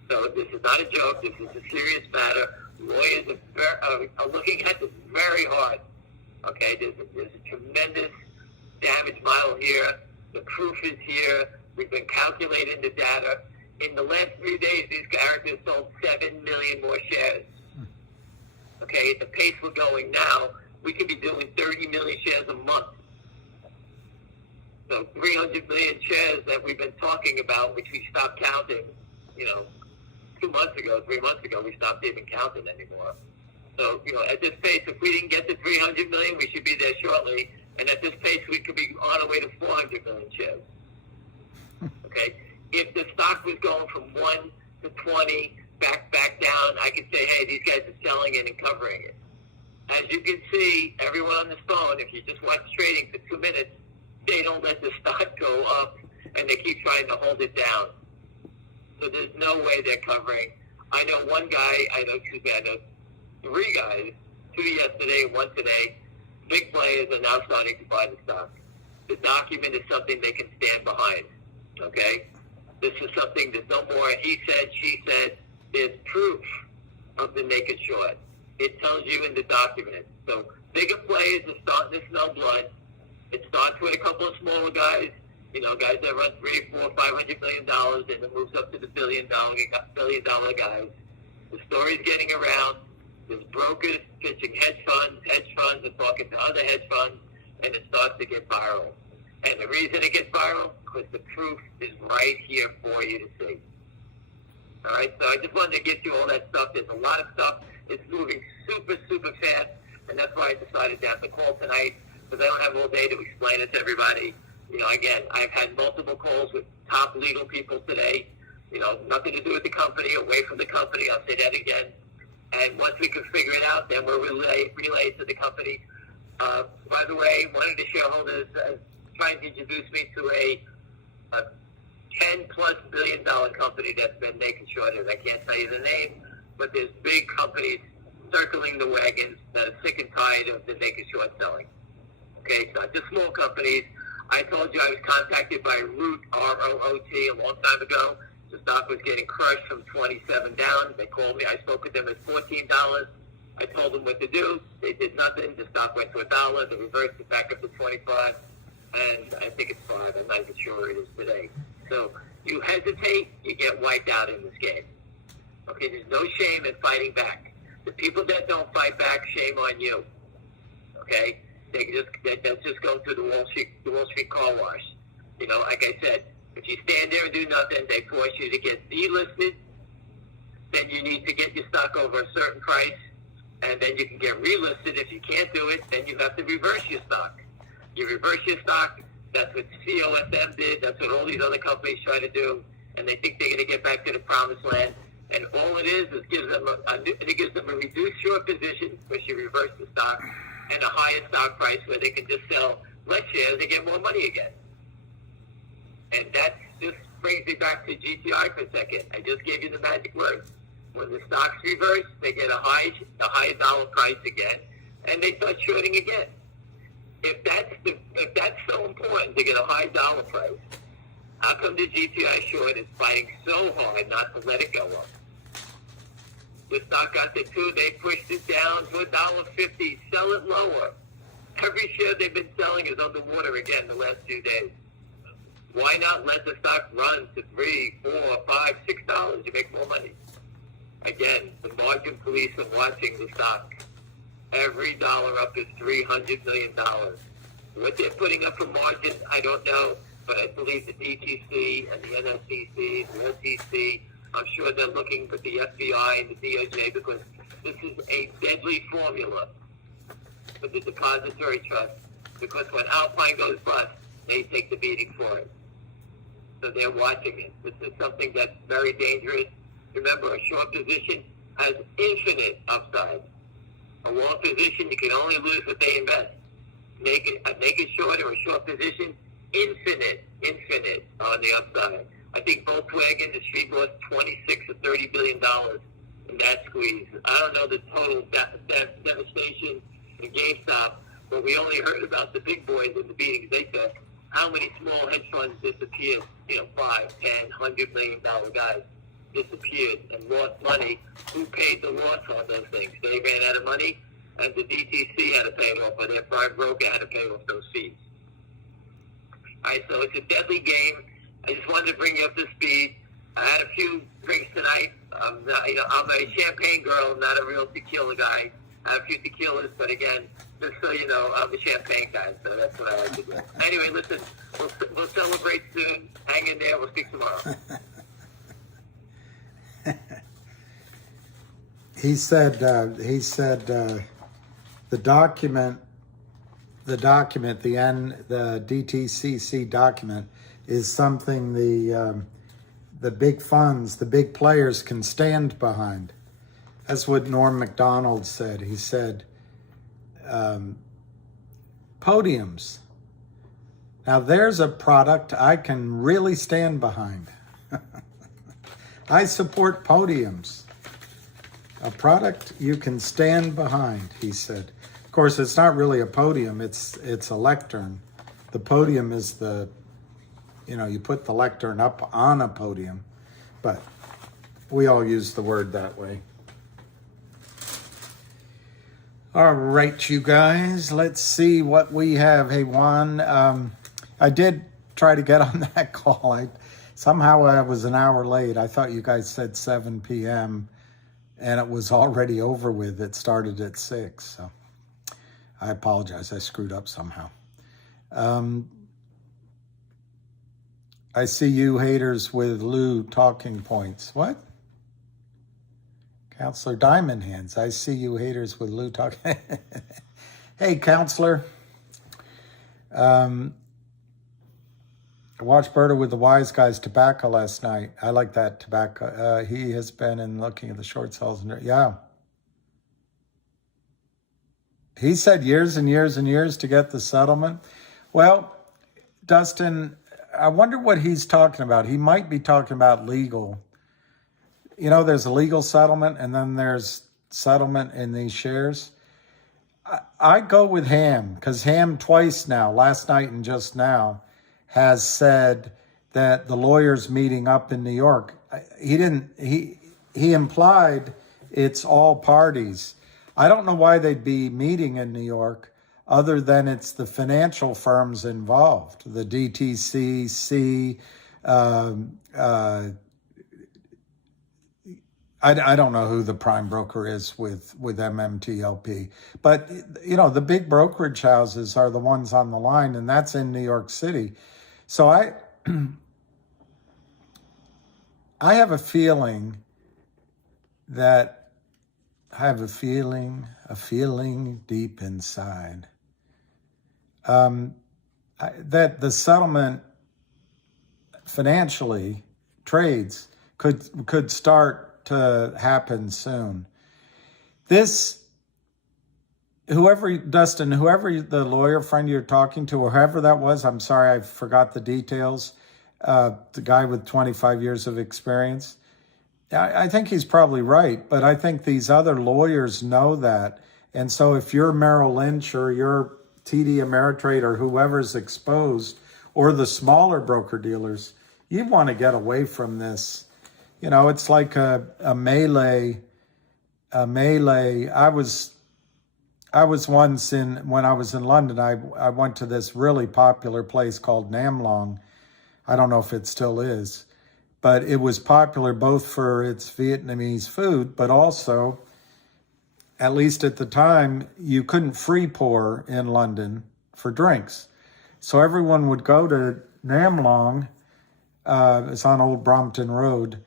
So this is not a joke. This is a serious matter. Lawyers are looking at this very hard. Okay, there's a tremendous damage model here. The proof is here. We've been calculating the data. In the last 3 days, these characters sold 7 million more shares. Okay, at the pace we're going now, we could be doing 30 million shares a month. So 300 million shares that we've been talking about, which we stopped counting, 2 months ago, 3 months ago, we stopped even counting anymore. So, at this pace, if we didn't get to 300 million, we should be there shortly. And at this pace, we could be on our way to 400 million shares. Okay? If the stock was going from 1 to 20, back down, I could say, hey, these guys are selling it and covering it. As you can see, everyone on this phone, if you just watch trading for 2 minutes, they don't let the stock go up, and they keep trying to hold it down. So there's no way they're covering. I know one guy, I know 3 guys, 2 yesterday, 1 today. Big players are now starting to buy the stock. The document is something they can stand behind, okay? This is something that's no more he said, she said. There's proof of the naked short. It tells you in the document. So bigger players are starting to smell blood. It starts with a couple of smaller guys, guys that run $300, $400, $500 million, and it moves up to the billion dollar guys. The story's getting around. There's brokers pitching hedge funds are talking to other hedge funds, and it starts to get viral. And the reason it gets viral, because the proof is right here for you to see. All right, so I just wanted to get you all that stuff. There's a lot of stuff. It's moving super, super fast, and that's why I decided to have the call tonight, because I don't have all day to explain it to everybody. Again, I've had multiple calls with top legal people today. Nothing to do with the company, away from the company. I'll say that again. And once we can figure it out, then we'll relay it to the company. By the way, one of the shareholders is trying to introduce me to $10+ billion company that's been naked shorted. I can't tell you the name, but there's big companies circling the wagons that are sick and tired of the naked short selling. Okay, it's not just small companies. I told you I was contacted by Root, R-O-O-T, a long time ago. The stock was getting crushed from 27 down. They called me. I spoke with them at $14. I told them what to do. They did nothing. The stock went to $1. They reversed it back up to 25, and I think it's 5. I'm not even sure it is today. So you hesitate, you get wiped out in this game. Okay, there's no shame in fighting back. The people that don't fight back, shame on you. Okay, they'll just go through the Wall Street car wash. You know, like I said, if you stand there and do nothing, they force you to get delisted. Then you need to get your stock over a certain price, and then you can get relisted. If you can't do it, then you have to reverse your stock. You reverse your stock. That's what COSM did. That's what all these other companies try to do, and they think they're going to get back to the promised land. And all it is gives them a reduced short position, which you reverse the stock, and a higher stock price where they can just sell less shares and get more money again. And that just brings me back to GTI for a second. I just gave you the magic word. When the stocks reverse, they get a higher dollar price again, and they start shorting again. If that's so important to get a high dollar price, how come the GTI short is fighting so hard not to let it go up? The stock got to 2, they pushed it down to $1.50. Sell it lower. Every share they've been selling is underwater again the last 2 days. Why not let the stock run to $3, $4, $5, $6? You make more money. Again, the margin police are watching the stock. Every dollar up is $300 million. What they're putting up for margin, I don't know, but I believe the DTC and the NSCC, the OTC, I'm sure they're looking for the FBI and the DOJ because this is a deadly formula for the depository trust. Because when Alpine goes bust, they take the beating for it. So they're watching it. This is something that's very dangerous. Remember, a short position has infinite upside. A long position, you can only lose what they invest. A naked short or a short position, infinite on the upside. I think Volkswagen, the street lost $26 or $30 billion in that squeeze. I don't know the total devastation in GameStop, but we only heard about the big boys in the beatings they took. How many small hedge funds disappeared? $5, $10, $100 million guys disappeared and lost money. Who paid the loss on those things? They ran out of money, and the DTC had to pay it off, or their prime broker had to pay off those fees. All right, so it's a deadly game. I just wanted to bring you up to speed. I had a few drinks tonight. I'm a champagne girl, not a real tequila guy. I have a few tequilas, but again, just so you know, I'm a champagne guy, so that's what I like to do. Anyway, listen, we'll celebrate soon. Hang in there. We'll speak tomorrow. He said the document, the DTCC document is something the big funds, the big players can stand behind. That's what Norm Macdonald said. He said, podiums. Now there's a product I can really stand behind. I support podiums. A product you can stand behind, he said. Of course, it's not really a podium, it's a lectern. The podium is you put the lectern up on a podium, but we all use the word that way. All right, you guys, let's see what we have. Hey, Juan, I did try to get on that call. Somehow I was an hour late. I thought you guys said 7 p.m. and it was already over with. It started at 6, so I apologize. I screwed up somehow. I see you haters with Lou talking points. What? Counselor Diamond Hands. I see you haters with Lou talking. Hey, Counselor. I watched Berta with the Wise Guys tobacco last night. I like that tobacco. He has been in looking at the short sells. Yeah. He said years and years and years to get the settlement. Well, Dustin, I wonder what he's talking about. He might be talking about legal. You know, there's a legal settlement and then there's settlement in these shares. I go with Ham because Ham twice now, last night and just now, has said that the lawyers meeting up in New York. He implied it's all parties. I don't know why they'd be meeting in New York other than it's the financial firms involved, the DTCC. I don't know who the prime broker is with MMTLP, but you know, the big brokerage houses are the ones on the line, and that's in New York City. So I have a feeling that a feeling deep inside that the settlement financially trades could start to happen soon. Dustin, whoever the lawyer friend you're talking to, or whoever that was, I'm sorry, I forgot the details. The guy with 25 years of experience. I think he's probably right, but I think these other lawyers know that. And so if you're Merrill Lynch or you're TD Ameritrade or whoever's exposed, or the smaller broker dealers, you want to get away from this. You know, it's like a melee. I was once when I was in London, I went to this really popular place called Nam Long. I don't know if it still is, but it was popular both for its Vietnamese food, but also, at least at the time, you couldn't free pour in London for drinks. So everyone would go to Nam Long, it's on Old Brompton Road,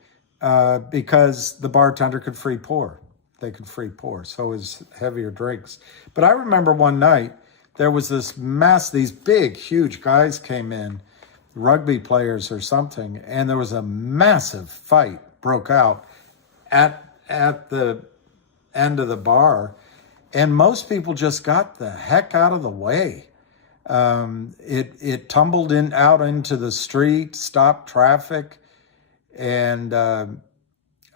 because the bartender could free pour. They could free pour, so it was heavier drinks. But I remember one night, there was these big, huge guys came in, rugby players or something, and there was a massive fight broke out at the end of the bar, and most people just got the heck out of the way. It tumbled out into the street, stopped traffic, and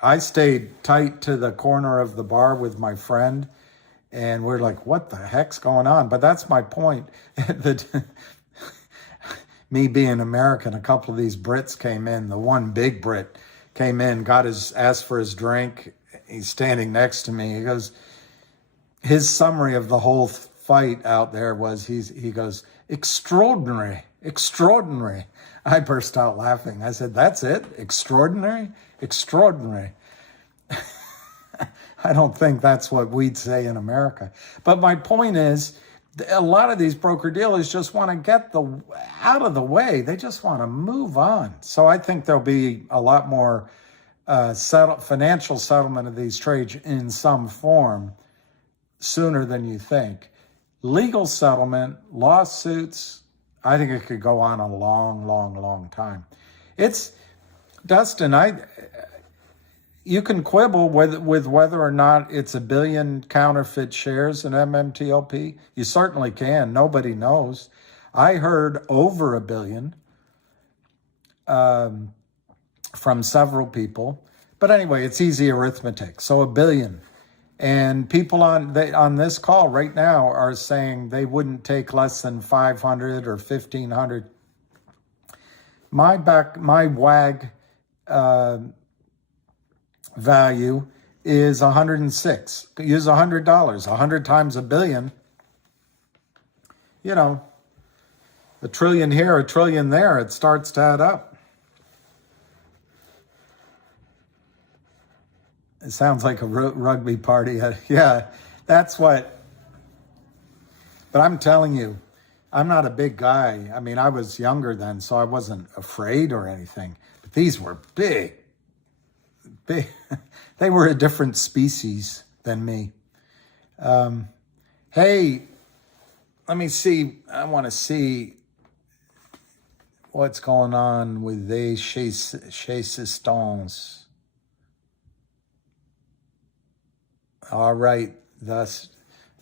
I stayed tight to the corner of the bar with my friend, and we're like, what the heck's going on? But that's my point. That me being American, a couple of these Brits came in. The one big Brit came in, asked for his drink. He's standing next to me. He goes, his summary of the whole fight out there was, he goes, extraordinary. I burst out laughing. I said, that's it? Extraordinary? I don't think that's what we'd say in America. But my point is, a lot of these broker-dealers just want to get out of the way. They just want to move on. So I think there'll be a lot more financial settlement of these trades in some form sooner than you think. Legal settlement, lawsuits, I think it could go on a long time. Dustin, you can quibble with whether or not it's 1 billion counterfeit shares in MMTLP. You certainly can. Nobody knows. I heard over 1 billion from several people. But anyway, it's easy arithmetic. So 1 billion. And people on this call right now are saying they wouldn't take less than 500 or 1,500. My WAG value is 106. Use $100. 100 times 1 billion. You know, a trillion here, a trillion there. It starts to add up. It sounds like a rugby party. Yeah, that's what. But I'm telling you, I'm not a big guy. I mean, I was younger then, so I wasn't afraid or anything. But these were big. They were a different species than me. Hey, let me see. I want to see what's going on with les Chasistons. All right, thus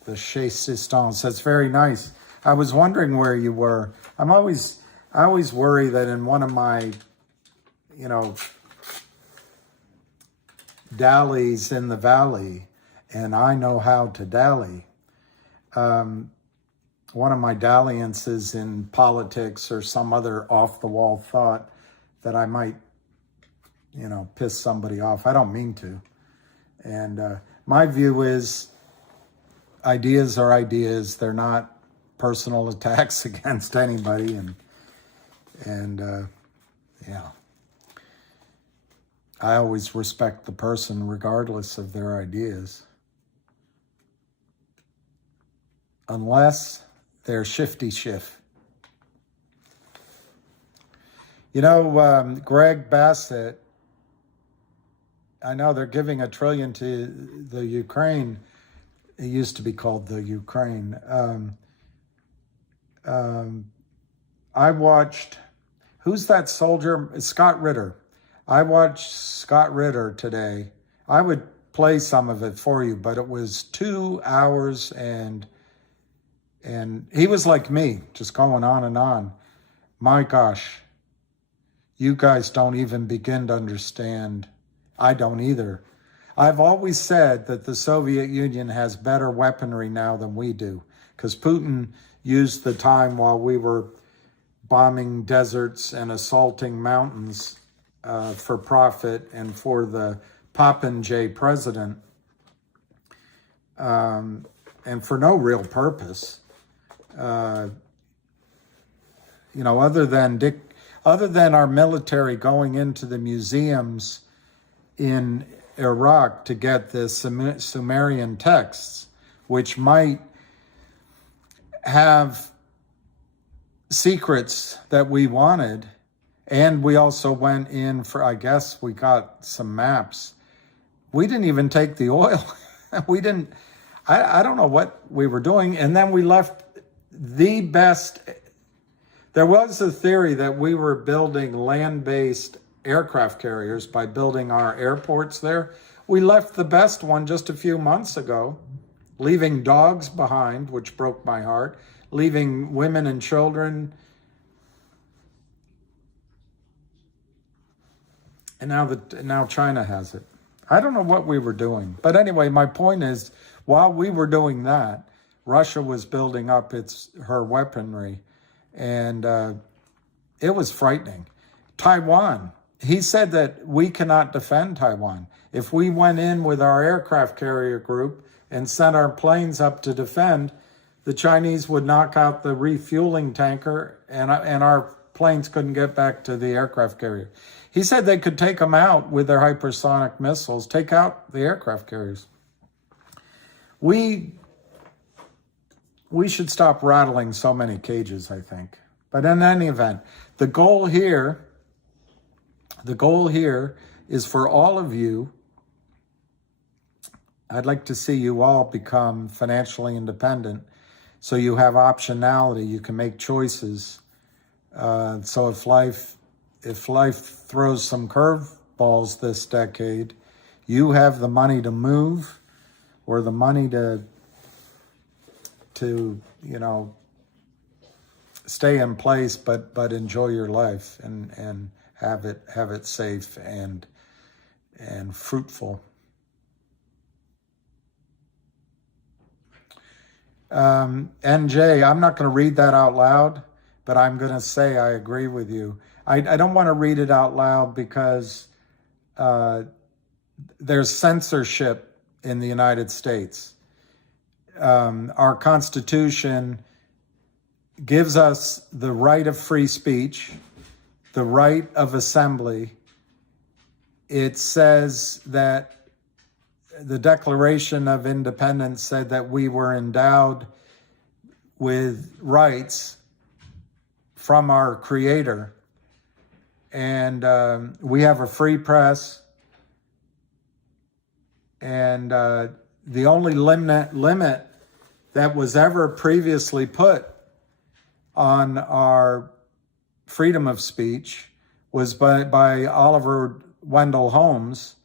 the Chasistons. That's very nice. I was wondering where you were. I'm always I always worry that in one of my, you know, dallies in the valley, and I know how to dally, one of my dalliances in politics or some other off-the-wall thought that I might, you know, piss somebody off. I don't mean to. And my view is ideas are ideas. They're not personal attacks against anybody. And yeah, I always respect the person regardless of their ideas. Unless they're shifty shift. You know, Greg Bassett, I know they're giving $1 trillion to the Ukraine. It used to be called the Ukraine. I watched, who's that soldier? Scott Ritter. I watched Scott Ritter today. I would play some of it for you, but it was 2 hours and he was like me, just going on and on. My gosh, you guys don't even begin to understand. I don't either. I've always said that the Soviet Union has better weaponry now than we do, because Putin used the time while we were bombing deserts and assaulting mountains for profit and for the Popinjay president, and for no real purpose. You know, other than our military going into the museums in Iraq to get the Sumerian texts, which might have secrets that we wanted, and we also went in for, I guess we got some maps. We didn't even take the oil. We didn't, I don't know what we were doing. And then we left the best. There was a theory that we were building land-based aircraft carriers by building our airports there. We left the best one just a few months ago, leaving dogs behind, which broke my heart, leaving women and children. And now China has it. I don't know what we were doing. But anyway, my point is, while we were doing that, Russia was building up her weaponry. And it was frightening. Taiwan, he said that we cannot defend Taiwan. If we went in with our aircraft carrier group and sent our planes up to defend, the Chinese would knock out the refueling tanker and our planes couldn't get back to the aircraft carrier. He said they could take them out with their hypersonic missiles, take out the aircraft carriers. We should stop rattling so many cages, I think. But in any event, the goal here is for all of you. I'd like to see you all become financially independent so you have optionality, you can make choices. So if life throws some curveballs this decade, you have the money to move or the money to stay in place, but enjoy your life and have it safe and fruitful. NJ, I'm not going to read that out loud, but I'm going to say I agree with you. I don't want to read it out loud because there's censorship in the United States. Our Constitution gives us the right of free speech, the right of assembly. It says that the Declaration of Independence said that we were endowed with rights from our Creator. And we have a free press. And the only limit that was ever previously put on our freedom of speech was by Oliver Wendell Holmes.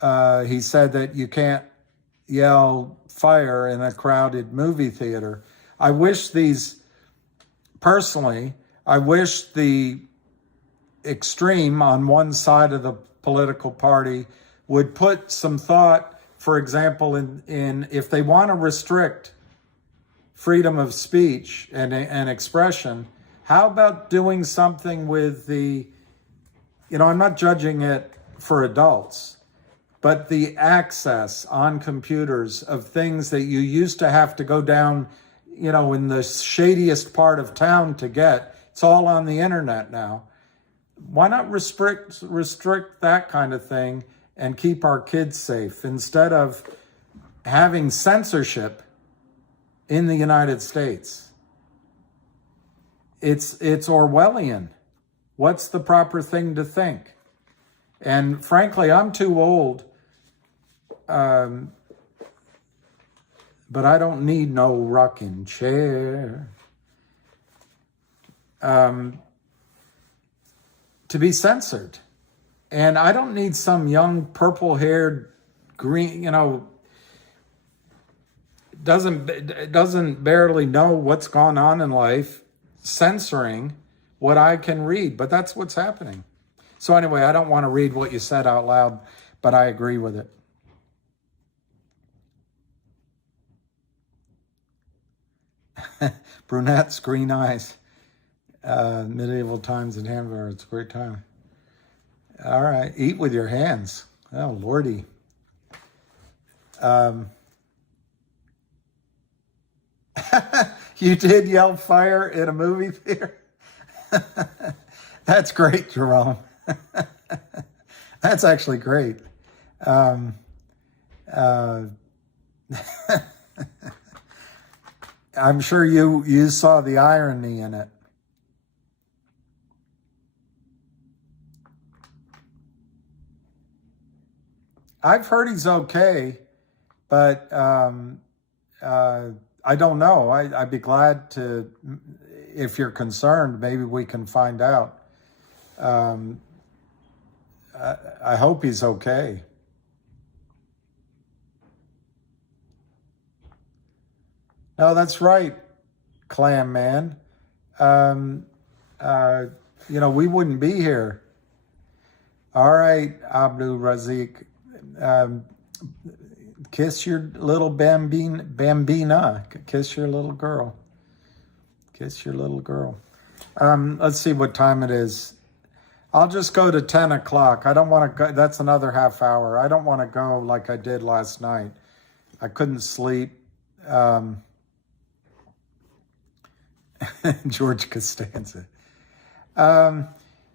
He said that you can't yell fire in a crowded movie theater. I wish I wish the extreme on one side of the political party would put some thought, for example, in if they want to restrict freedom of speech and expression, how about doing something with the, I'm not judging it for adults, but the access on computers of things that you used to have to go down, in the shadiest part of town to get. It's all on the internet now. Why not restrict that kind of thing and keep our kids safe instead of having censorship in the United States? It's Orwellian. What's the proper thing to think? And frankly, I'm too old, but I don't need no rocking chair to be censored. And I don't need some young purple-haired green, doesn't barely know what's gone on in life, censoring what I can read. But that's what's happening. So anyway, I don't want to read what you said out loud, but I agree with it. Brunettes, green eyes. Medieval times in Hamburg. It's a great time. All right. Eat with your hands. Oh, Lordy. You did yell fire in a movie theater? That's great, Jerome. That's actually great. I'm sure you saw the irony in it. I've heard he's okay, but I don't know. I'd be glad to, if you're concerned, maybe we can find out. I hope he's okay. No, that's right, Clam Man. We wouldn't be here. All right, Abdul Razik. Kiss your little bambina. Kiss your little girl. Kiss your little girl. Let's see what time it is. I'll just go to 10 o'clock. I don't want to go. That's another half hour. I don't want to go like I did last night. I couldn't sleep. George Costanza.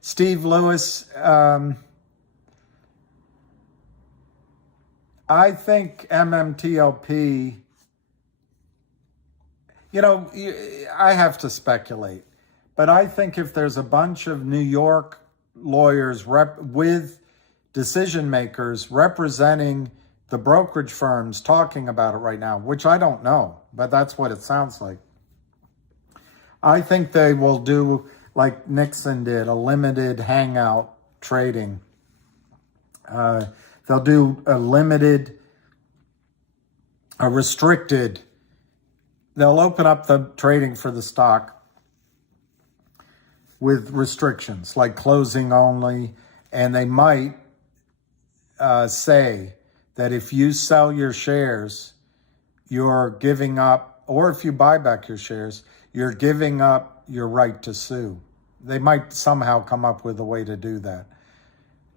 Steve Lewis. I think MMTLP, I have to speculate, but I think if there's a bunch of New York lawyers with decision makers representing the brokerage firms talking about it right now, which I don't know, but that's what it sounds like. I think they will do like Nixon did, a limited hangout trading. They'll do a restricted, they'll open up the trading for the stock with restrictions, like closing only, and they might say that if you sell your shares, you're giving up, or if you buy back your shares, you're giving up your right to sue. They might somehow come up with a way to do that.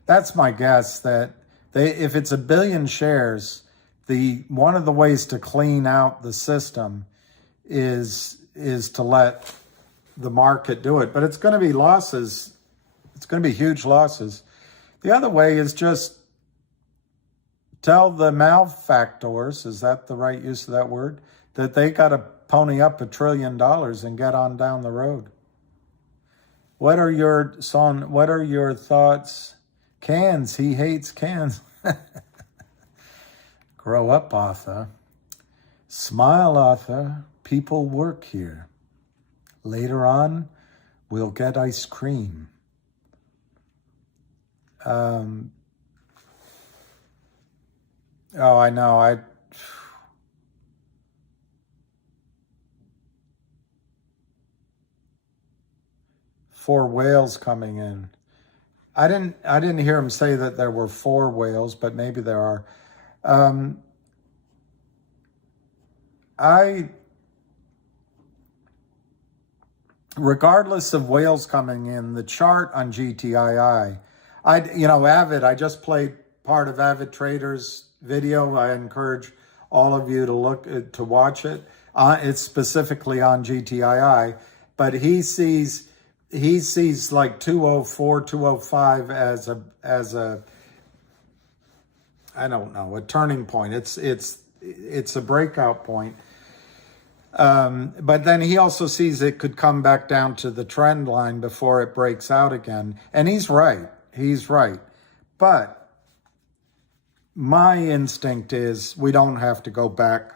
That's my guess, that if it's 1 billion shares, one of the ways to clean out the system is to let the market do it. But it's going to be losses. It's going to be huge losses. The other way is just tell the malefactors, is that the right use of that word, that they got to pony up $1 trillion and get on down the road. What are your thoughts? Cans, he hates cans. Grow up, Arthur. Smile, Arthur. People work here. Later on, we'll get ice cream. Oh, I know. 4 whales coming in. I didn't hear him say that there were 4 whales, but maybe there are. Regardless of whales coming in, the chart on GTII, Avid, I just played part of Avid Trader's video. I encourage all of you to watch it. It's specifically on GTII, but he sees like 204, 205 as a I don't know, a turning point. It's a breakout point. But then he also sees it could come back down to the trend line before it breaks out again. And he's right. But my instinct is we don't have to go back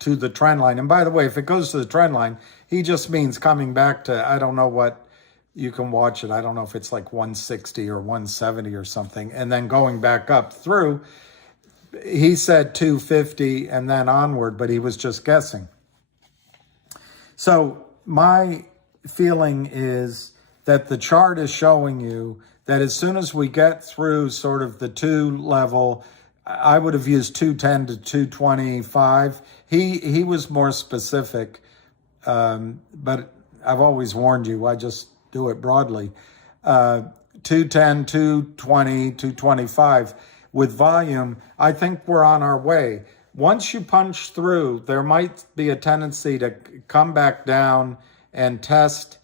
to the trend line. And by the way, if it goes to the trend line, he just means coming back to, I don't know what, you can watch it. I don't know if it's like 160 or 170 or something. And then going back up through, he said 250 and then onward, but he was just guessing. So my feeling is that the chart is showing you that as soon as we get through sort of the 2 level, I would have used 210 to 225. He was more specific, but I've always warned you, I just do it broadly. 210, 220, 225. With volume, I think we're on our way. Once you punch through, there might be a tendency to come back down and test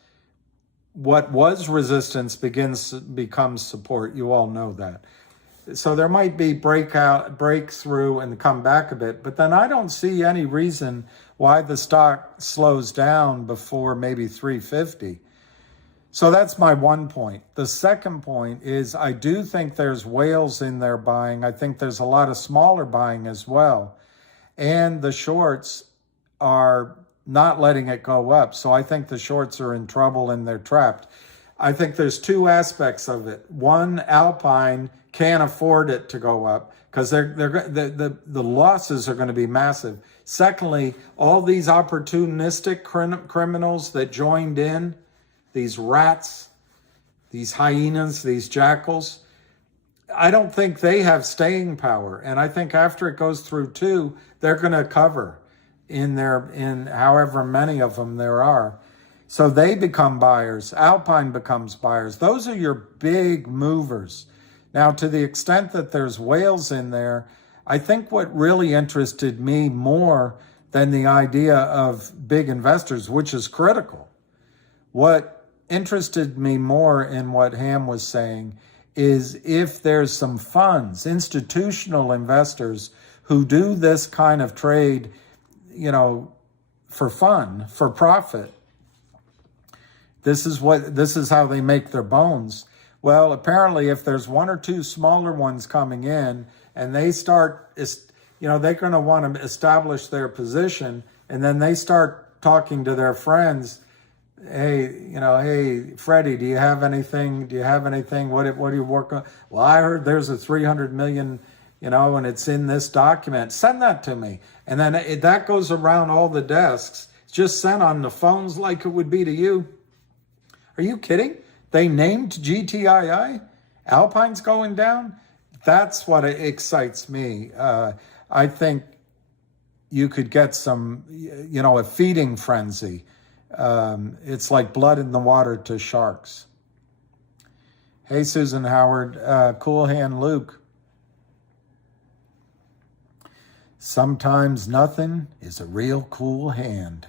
what was resistance becomes support. You all know that. So there might be breakthrough and come back a bit, but then I don't see any reason why the stock slows down before maybe 350. So that's my one point. The second point is I do think there's whales in there buying. I think there's a lot of smaller buying as well. And the shorts are not letting it go up. So I think the shorts are in trouble and they're trapped. I think there's 2 aspects of it. One, Alpine can't afford it to go up because the losses are going to be massive. Secondly, all these opportunistic criminals that joined in, these rats, these hyenas, these jackals, I don't think they have staying power. And I think after it goes through 2, they're going to cover in however many of them there are. So they become buyers. Alpine becomes buyers. Those are your big movers. Now, to the extent that there's whales in there, I think what really interested me more than the idea of big investors, which is critical, what interested me more in what Ham was saying is if there's some funds, institutional investors who do this kind of trade, for fun, for profit. This is how they make their bones. Well, apparently if there's 1 or 2 smaller ones coming in and they start, they're going to want to establish their position, and then they start talking to their friends. Hey, Freddie, do you have anything? What are you working on? Well, I heard there's a 300 million, and it's in this document. Send that to me. And then that goes around all the desks. It's just sent on the phones like it would be to you. Are you kidding? They named GTII? Alpine's going down? That's what excites me. I think you could get some, a feeding frenzy. It's like blood in the water to sharks. Hey, Susan Howard, Cool Hand Luke. Sometimes nothing is a real cool hand.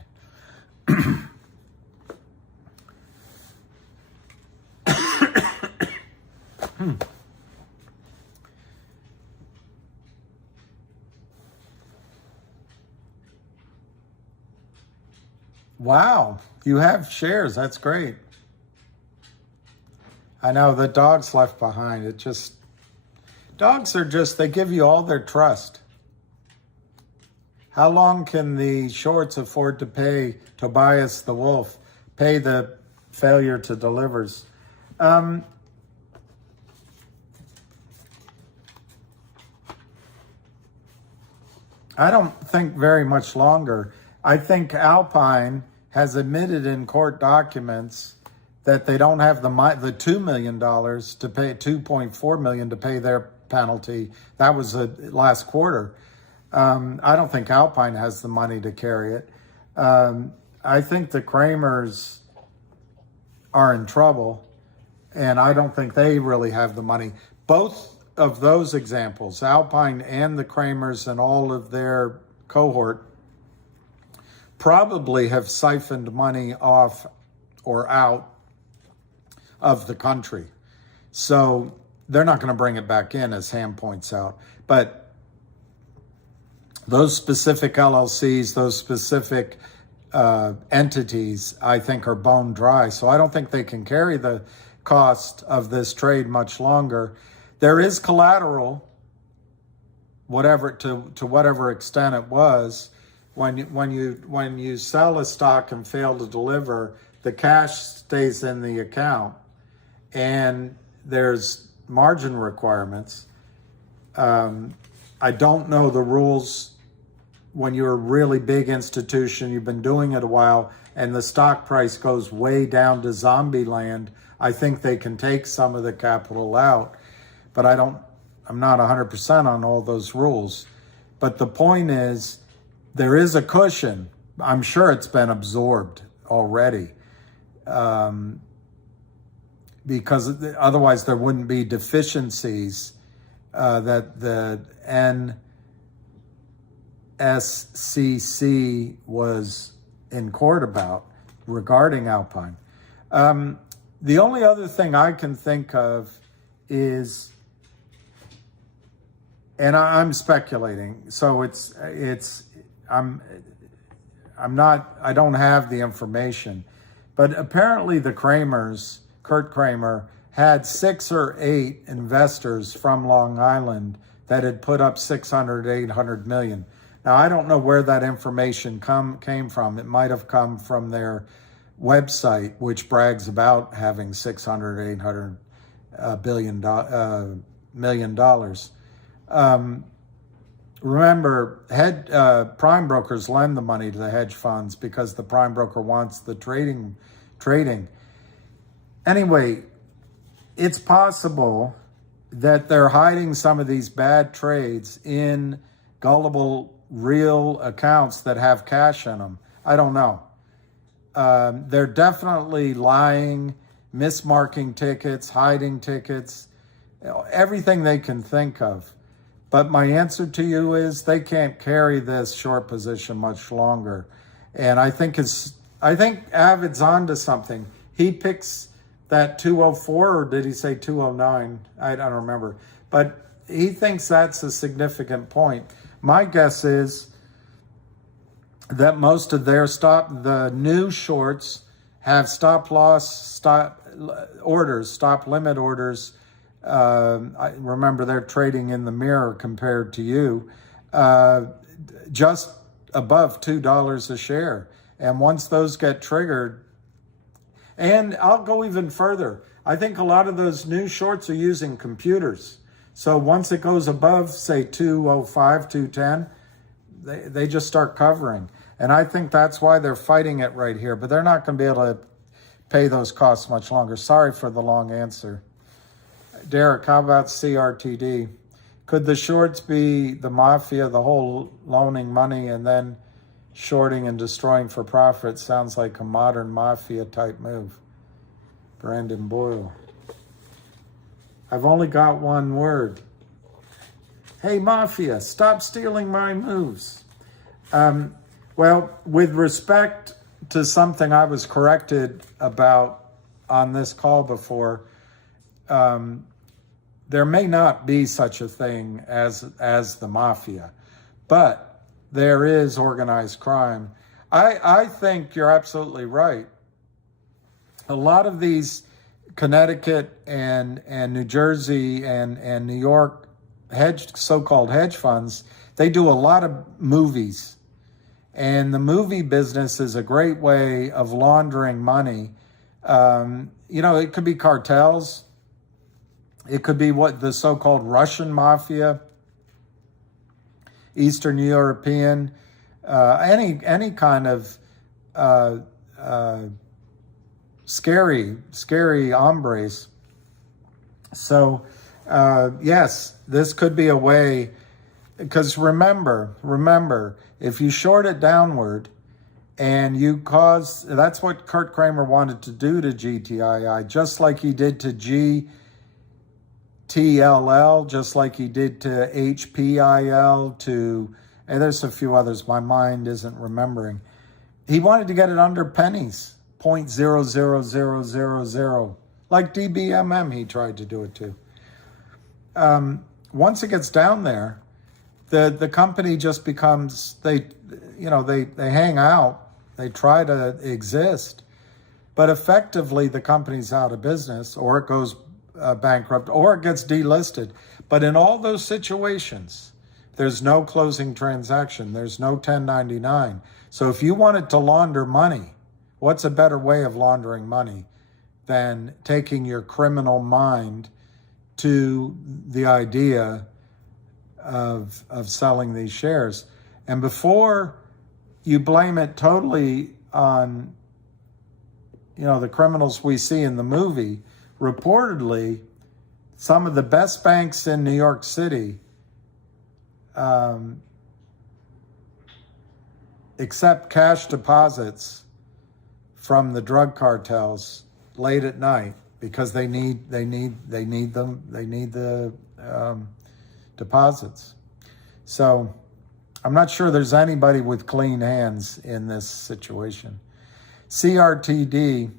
Wow, you have shares. That's great. I know the dog's left behind. Dogs they give you all their trust. How long can the shorts afford to pay Tobias the wolf, pay the failure to delivers? I don't think very much longer. I think Alpine has admitted in court documents that they don't have the $2 million to pay, $2.4 million to pay their penalty. That was the last quarter. I don't think Alpine has the money to carry it. I think the Kramers are in trouble, and I don't think they really have the money. Both of those examples, Alpine and the Kramers and all of their cohort, probably have siphoned money off or out of the country. So they're not going to bring it back in, as Ham points out. But those specific LLCs, those specific entities, I think are bone dry. So I don't think they can carry the cost of this trade much longer. There is collateral, whatever to whatever extent it was. When you sell a stock and fail to deliver, the cash stays in the account, and there's margin requirements. I don't know the rules when you're a really big institution, you've been doing it a while, and the stock price goes way down to zombie land. I think they can take some of the capital out, but I'm not 100% on all those rules. But the point is, there is a cushion. I'm sure it's been absorbed already, because otherwise there wouldn't be deficiencies that the NSCC was in court about regarding Alpine. The only other thing I can think of is, and I'm speculating, so I don't have the information, but apparently the Kramers, Kurt Kramer, had 6 or 8 investors from Long Island that had put up 600, 800 million. Now, I don't know where that information came from. It might have come from their website, which brags about having 600, 800 million dollars. Remember, prime brokers lend the money to the hedge funds because the prime broker wants the trading. Anyway, it's possible that they're hiding some of these bad trades in gullible real accounts that have cash in them. I don't know. They're definitely lying, mismarking tickets, hiding tickets, everything they can think of. But my answer to you is they can't carry this short position much longer. And I think Avid's onto something. He picks that 204, or did he say 209? I don't remember. But he thinks that's a significant point. My guess is that most of their the new shorts have stop limit orders. I remember they're trading in the mirror compared to you, just above $2 a share. And once those get triggered, and I'll go even further, I think a lot of those new shorts are using computers. So once it goes above, say, 205, 210, they just start covering. And I think that's why they're fighting it right here. But they're not going to be able to pay those costs much longer. Sorry for the long answer. Derek, how about CRTD? Could the shorts be the mafia, the whole loaning money and then shorting and destroying for profit? Sounds like a modern mafia type move. Brandon Boyle. I've only got one word. Hey, mafia, stop stealing my moves. Well, with respect to something I was corrected about on this call before, there may not be such a thing as the mafia, but there is organized crime. I think you're absolutely right. A lot of these Connecticut and New Jersey and New York so-called hedge funds, they do a lot of movies. And the movie business is a great way of laundering money. It could be cartels. It could be what the so-called Russian mafia, Eastern European, any kind of scary hombres. So, yes, this could be a way, because remember, if you short it downward and you cause, that's what Kurt Kramer wanted to do to GTII, just like he did to GTIIL, just like he did to HPIL, and there's a few others my mind isn't remembering. He wanted to get it under pennies, 0.00000, like DBMM he tried to do it to. Once it gets down there, the company just becomes, they hang out, they try to exist, but effectively the company's out of business, or it goes bankrupt, or it gets delisted. But in all those situations, there's no closing transaction, there's no 1099. So if you wanted to launder money, what's a better way of laundering money than taking your criminal mind to the idea of selling these shares? And before you blame it totally on, the criminals we see in the movie, reportedly, some of the best banks in New York City accept cash deposits from the drug cartels late at night because they need the deposits. So I'm not sure there's anybody with clean hands in this situation. CRTD,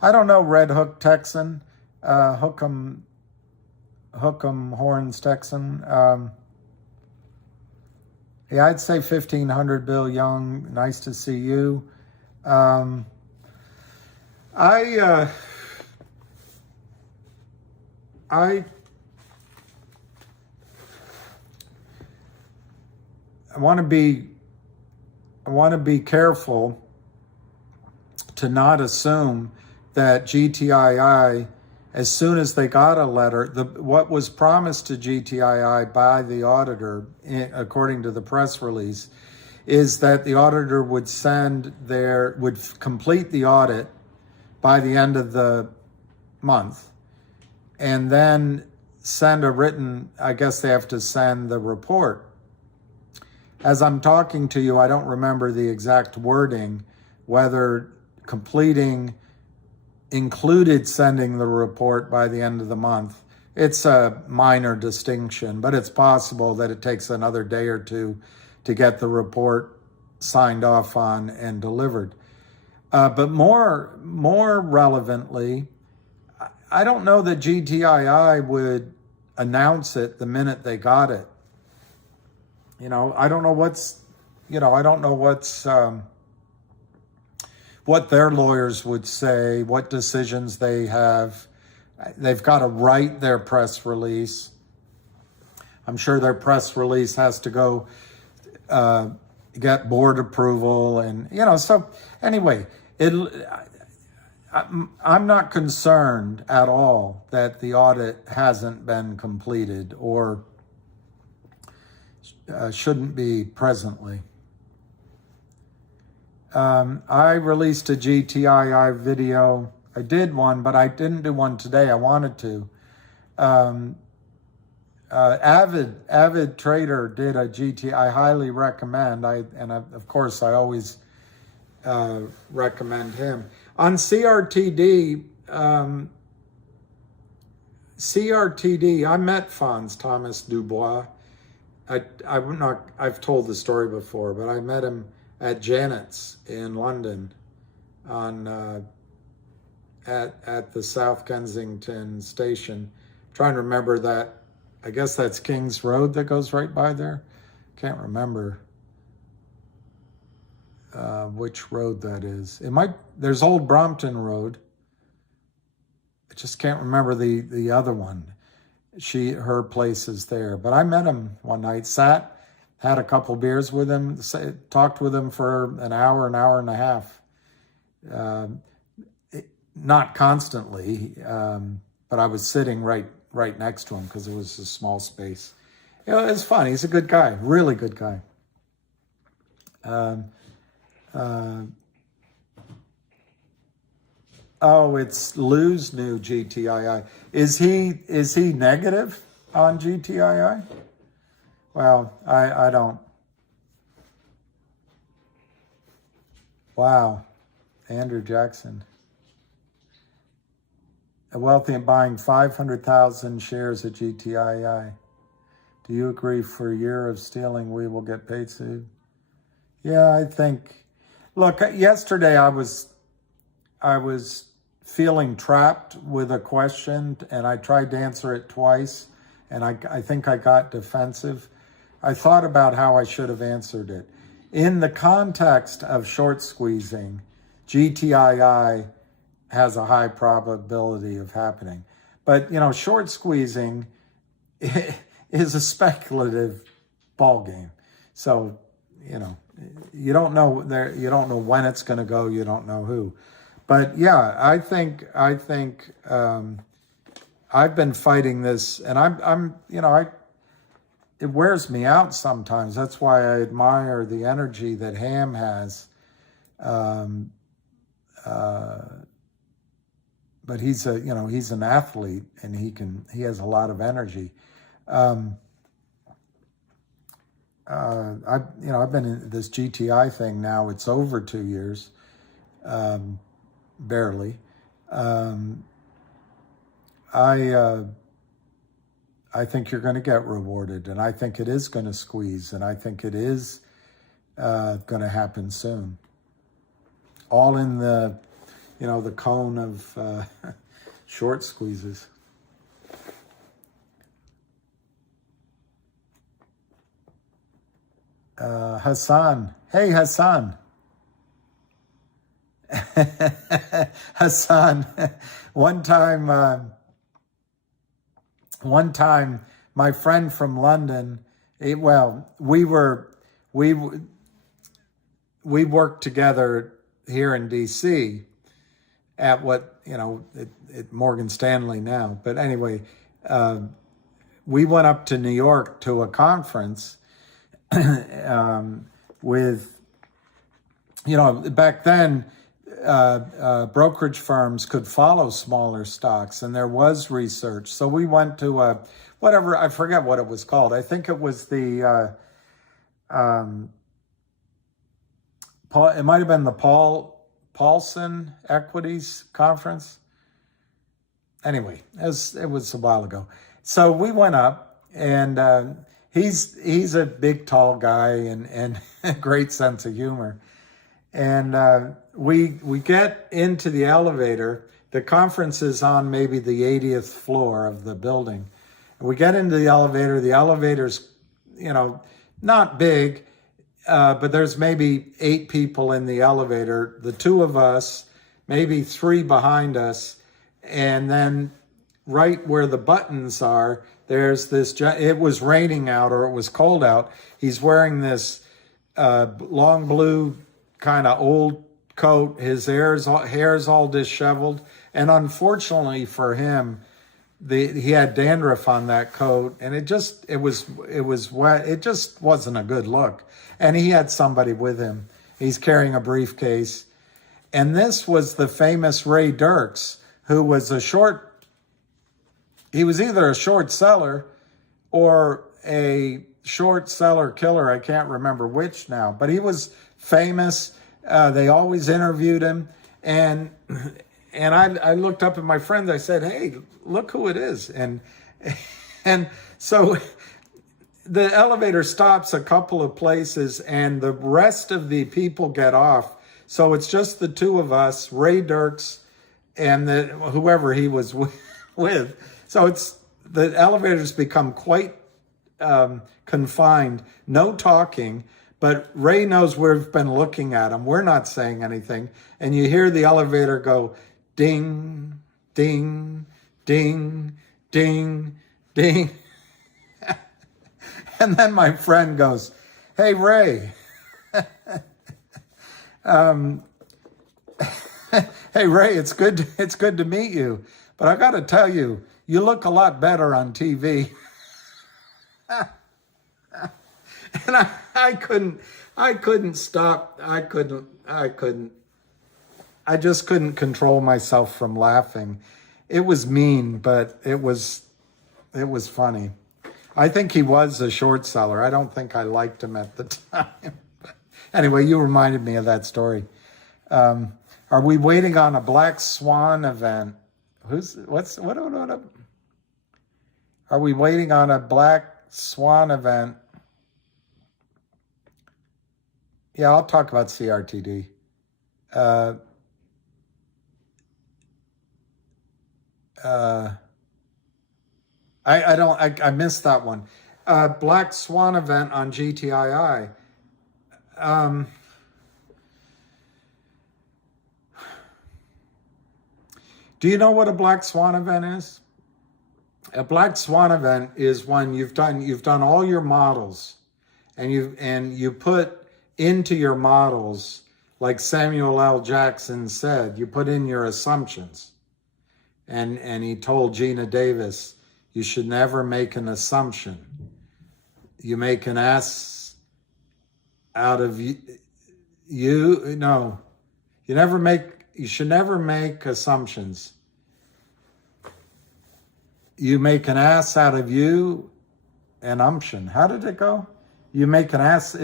I don't know, Red Hook Texan, Hook'em Horns Texan. Yeah, I'd say 1500, Bill Young. Nice to see you. I want to be careful to not assume that GTII, as soon as they got a letter, what was promised to GTII by the auditor, according to the press release, is that the auditor would complete the audit by the end of the month, and then send a written, I guess they have to send the report. As I'm talking to you, I don't remember the exact wording, whether completing included sending the report by the end of the month. It's a minor distinction, but it's possible that it takes another day or two to get the report signed off on and delivered. But more relevantly, I don't know that GTII would announce it the minute they got it. I don't know what their lawyers would say, what decisions they have. They've got to write their press release. I'm sure their press release has to go get board approval, and so anyway, I'm not concerned at all that the audit hasn't been completed or shouldn't be presently. I released a GTII video. I did one, but I didn't do one today. I wanted to. Avid Trader did a GT. I highly recommend. Of course, I always recommend him. On CRTD, I met Franz Thomas Dubois. I've told the story before, but I met him at Janet's in London at the South Kensington station. I'm trying to remember that. I guess that's King's Road that goes right by there. Can't remember which road that is. There's Old Brompton Road. I just can't remember the other one. Her place is there. But I met him one night, had a couple beers with him, talked with him for an hour and a half. Not constantly, but I was sitting right next to him because it was a small space. It's fun. He's a good guy, really good guy. Oh, it's Lou's new GTII. Is he negative on GTII? Well, I don't. Wow, Andrew Jackson. A wealthy and buying 500,000 shares of GTII. Do you agree for a year of stealing we will get paid soon? Yeah, I think. Look, yesterday I was feeling trapped with a question, and I tried to answer it twice, and I think I got defensive. I thought about how I should have answered it. In the context of short squeezing, GTII has a high probability of happening. But, short squeezing is a speculative ball game. So, you don't know when it's going to go. You don't know who. But yeah, I think I've been fighting this, and it wears me out sometimes. That's why I admire the energy that Ham has. But he's an athlete, and he has a lot of energy. I've been in this GTI thing now. It's over 2 years, barely. I think you're going to get rewarded, and I think it is going to squeeze, and I think it is going to happen soon. All in the cone of short squeezes. Hassan. Hey, Hassan. Hassan. One time, my friend from London, we worked together here in DC at at Morgan Stanley now. But anyway, we went up to New York to a conference with, back then, brokerage firms could follow smaller stocks, and there was research. So we went to I forget what it was called. I think it was it might have been the Paulson Equities Conference. Anyway, it was a while ago. So we went up, and he's a big, tall guy and a great sense of humor. And we get into the elevator. The conference is on maybe the 80th floor of the building. We get into the elevator. The elevator's, not big, but there's maybe 8 people in the elevator. The 2 of us, maybe 3 behind us, and then right where the buttons are, there's this. It was raining out, or it was cold out. He's wearing this long blue kind of old coat. His hair's all disheveled, and unfortunately for him, he had dandruff on that coat, and it was wet. It just wasn't a good look. And he had somebody with him. He's carrying a briefcase, and this was the famous Ray Dirks, who was he was either a short seller or a short seller killer. I can't remember which now, but he was famous. They always interviewed him, and I looked up at my friends. I said, "Hey, look who it is!" And so the elevator stops a couple of places, and the rest of the people get off. So it's just the 2 of us, Ray Dirks, and whoever he was with. So the elevators become quite confined. No talking. But Ray knows we've been looking at him. We're not saying anything. And you hear the elevator go ding, ding, ding, ding, ding. And then my friend goes, "Hey, Ray." "Hey, Ray, it's good to meet you. But I got to tell you, you look a lot better on TV." And I couldn't stop. I just couldn't control myself from laughing. It was mean, but it was funny. I think he was a short seller. I don't think I liked him at the time. But anyway, you reminded me of that story. Are we waiting on a black swan event? What? Are we waiting on a black swan event? Yeah, I'll talk about CRTD. I missed that one. Black swan event on GTII. Do you know what a black swan event is? A black swan event is when you've done all your models, and you put into your models, like Samuel L. Jackson said, you put in your assumptions. And he told Gina Davis, you should never make an assumption. You make an ass out of you. No, you should never make assumptions. You make an ass out of you and umption. How did it go? You make an ass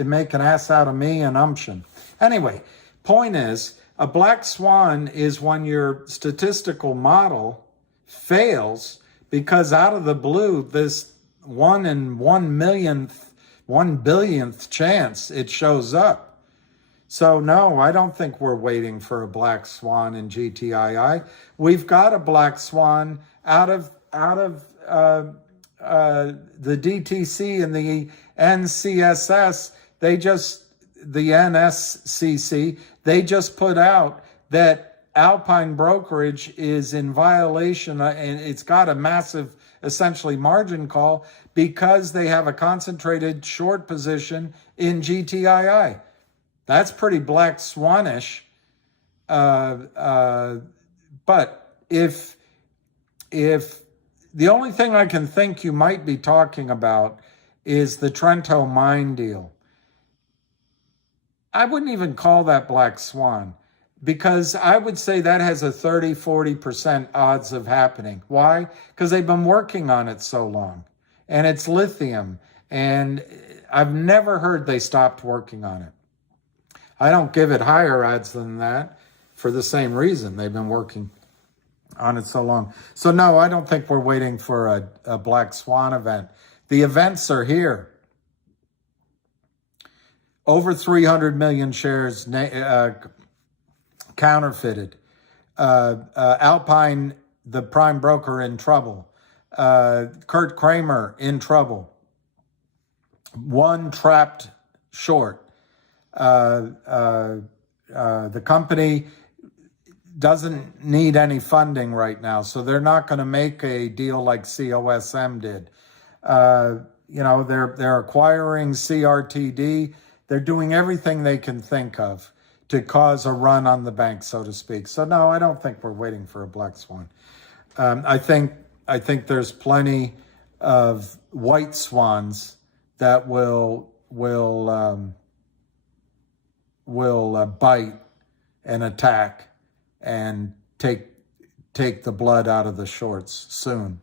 out of me and umption. Anyway, point is, a black swan is when your statistical model fails because out of the blue, this 1 in 1 billionth chance it shows up. So no, I don't think we're waiting for a black swan in GTII. We've got a black swan out of the DTC and the NCSS. The NSCC, they just put out that Alpine Brokerage is in violation, and it's got a massive, essentially, margin call because they have a concentrated short position in GTII. That's pretty black swanish. But if the only thing I can think you might be talking about is the Trento mine deal, I wouldn't even call that black swan, because I would say that has a 30-40% odds of happening. Why? Because they've been working on it so long, and it's lithium, and I've never heard they stopped working on it. I don't give it higher odds than that for the same reason. They've been working on it so long. So no, I don't think we're waiting for a black swan event. The events are here. Over 300 million shares counterfeited. Alpine, the prime broker, in trouble. Kurt Kramer in trouble. One trapped short. The company doesn't need any funding right now, so they're not going to make a deal like COSM did. They're acquiring CRTD. They're doing everything they can think of to cause a run on the bank, so to speak. So no, I don't think we're waiting for a black swan. I think there's plenty of white swans that will bite and attack and take the blood out of the shorts soon.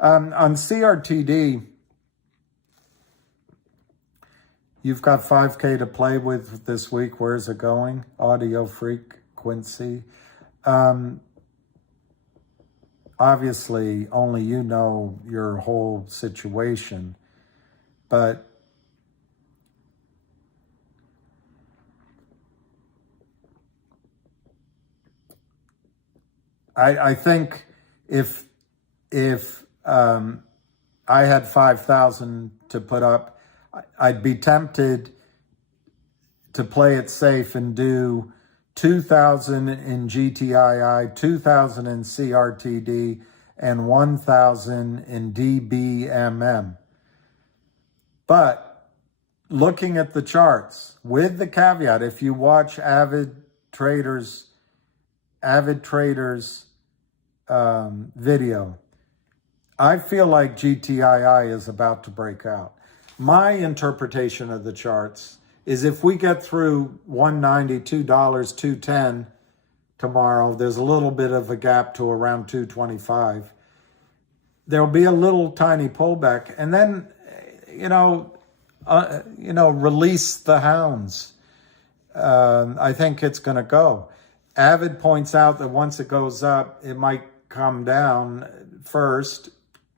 On CRTD, you've got 5K to play with this week. Where's it going? Audio frequency. Obviously, only you know your whole situation, but I think if I had 5,000 to put up, I'd be tempted to play it safe and do 2,000 in GTII, 2,000 in CRTD, and 1,000 in DBMM. But looking at the charts, with the caveat, if you watch Avid Traders video, I feel like GTII is about to break out. my interpretation of the charts is if we get through $190, $2, $210 tomorrow, there's a little bit of a gap to around 225. There'll be a little tiny pullback, and then, release the hounds. I think it's going to go. Avid points out that once it goes up, it might come down first.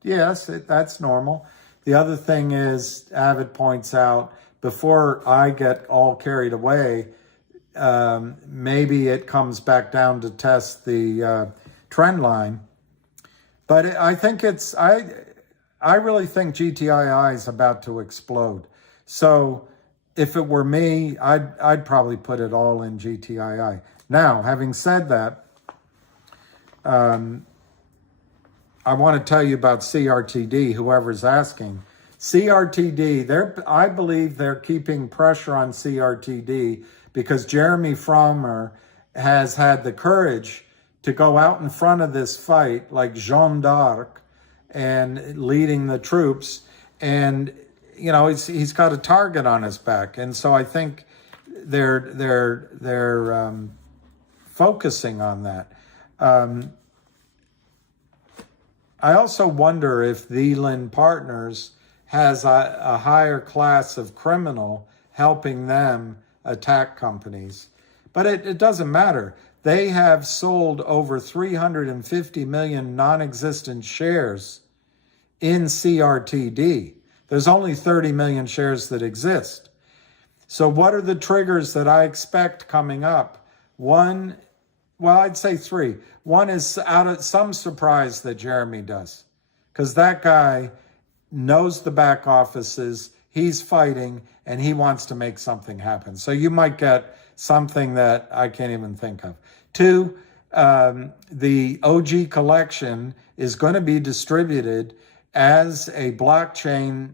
Yes, that's normal. The other thing is, Avid points out, before I get all carried away, maybe it comes back down to test the trend line. But I think I really think GTII is about to explode. So if it were me, I'd probably put it all in GTII. Now, having said that, I want to tell you about CRTD, whoever's asking. CRTD, I believe they're keeping pressure on CRTD because Jeremy Frommer has had the courage to go out in front of this fight like Jeanne d'Arc and leading the troops. And, he's got a target on his back. And so I think they're focusing on that. I also wonder if Thielen Partners has a higher class of criminal helping them attack companies. But it doesn't matter. They have sold over 350 million non-existent shares in CRTD. There's only 30 million shares that exist. So what are the triggers that I expect coming up? One, well, I'd say three. One is out of some surprise that Jeremy does, because that guy knows the back offices, he's fighting, and he wants to make something happen. So you might get something that I can't even think of. Two, the OG collection is going to be distributed as a blockchain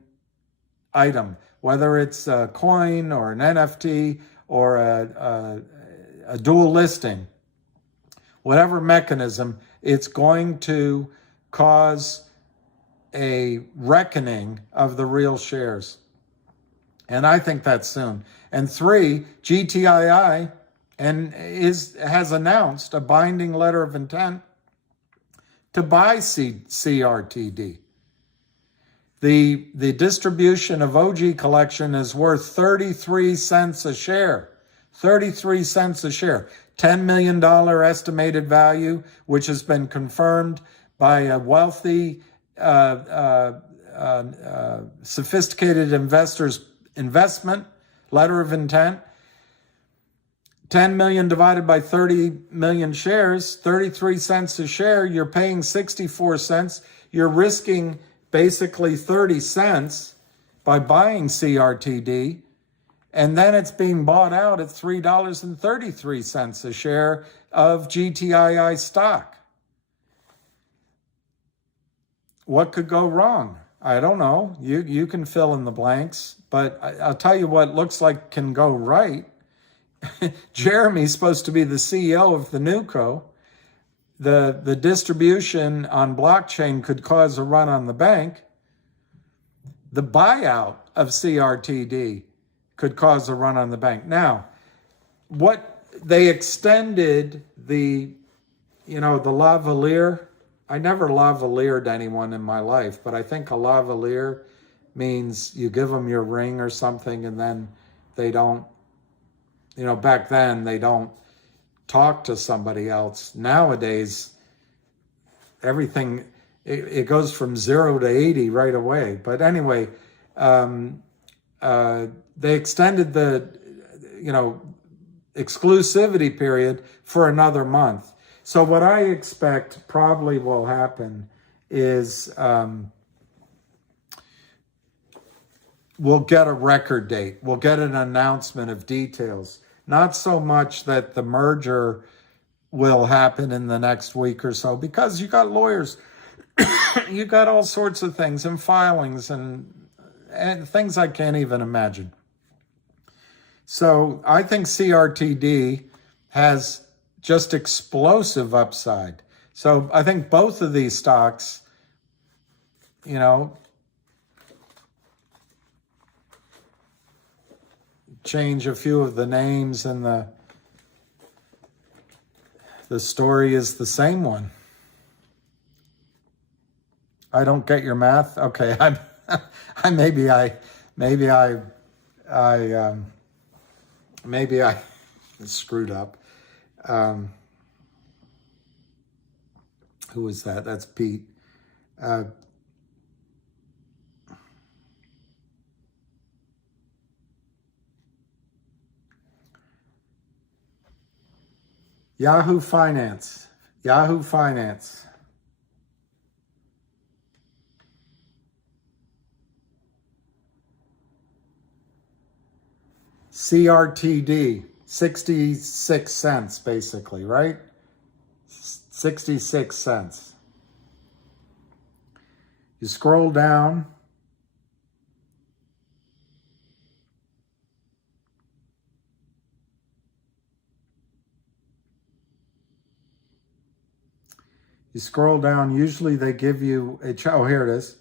item, whether it's a coin or an NFT or a dual listing, whatever mechanism, it's going to cause a reckoning of the real shares. And I think that's soon. And three, GTII has announced a binding letter of intent to buy CRTD. The distribution of OG collection is worth 33 cents a share. 33 cents a share. $10 million estimated value, which has been confirmed by a wealthy, sophisticated investor's investment letter of intent. 10 million divided by 30 million shares, 33 cents a share, you're paying 64 cents. You're risking basically 30 cents by buying CRTD, and then it's being bought out at $3.33 a share of GTII stock. What could go wrong? I don't know. You can fill in the blanks, but I'll tell you what looks like can go right. Jeremy's supposed to be the CEO of the NewCo. The distribution on blockchain could cause a run on the bank. The buyout of CRTD could cause a run on the bank. Now, what they extended the lavalier. I never lavaliered anyone in my life, but I think a lavalier means you give them your ring or something, and then they don't. Back then they don't talk to somebody else. Nowadays, everything, it goes from 0 to 80 right away. But anyway, they extended the, exclusivity period for another month. So what I expect probably will happen is we'll get a record date. We'll get an announcement of details. Not so much that the merger will happen in the next week or so, because you got lawyers, you got all sorts of things and filings and things I can't even imagine. So I think CRTD has just explosive upside. So I think both of these stocks, change a few of the names, and the story is the same one. I don't get your math. Okay, maybe I screwed up. Who is that? That's Pete. Yahoo Finance. Yahoo Finance. CRTD, 66 cents basically, right? 66 cents. You scroll down. You scroll down, usually they give you a, oh, here it is.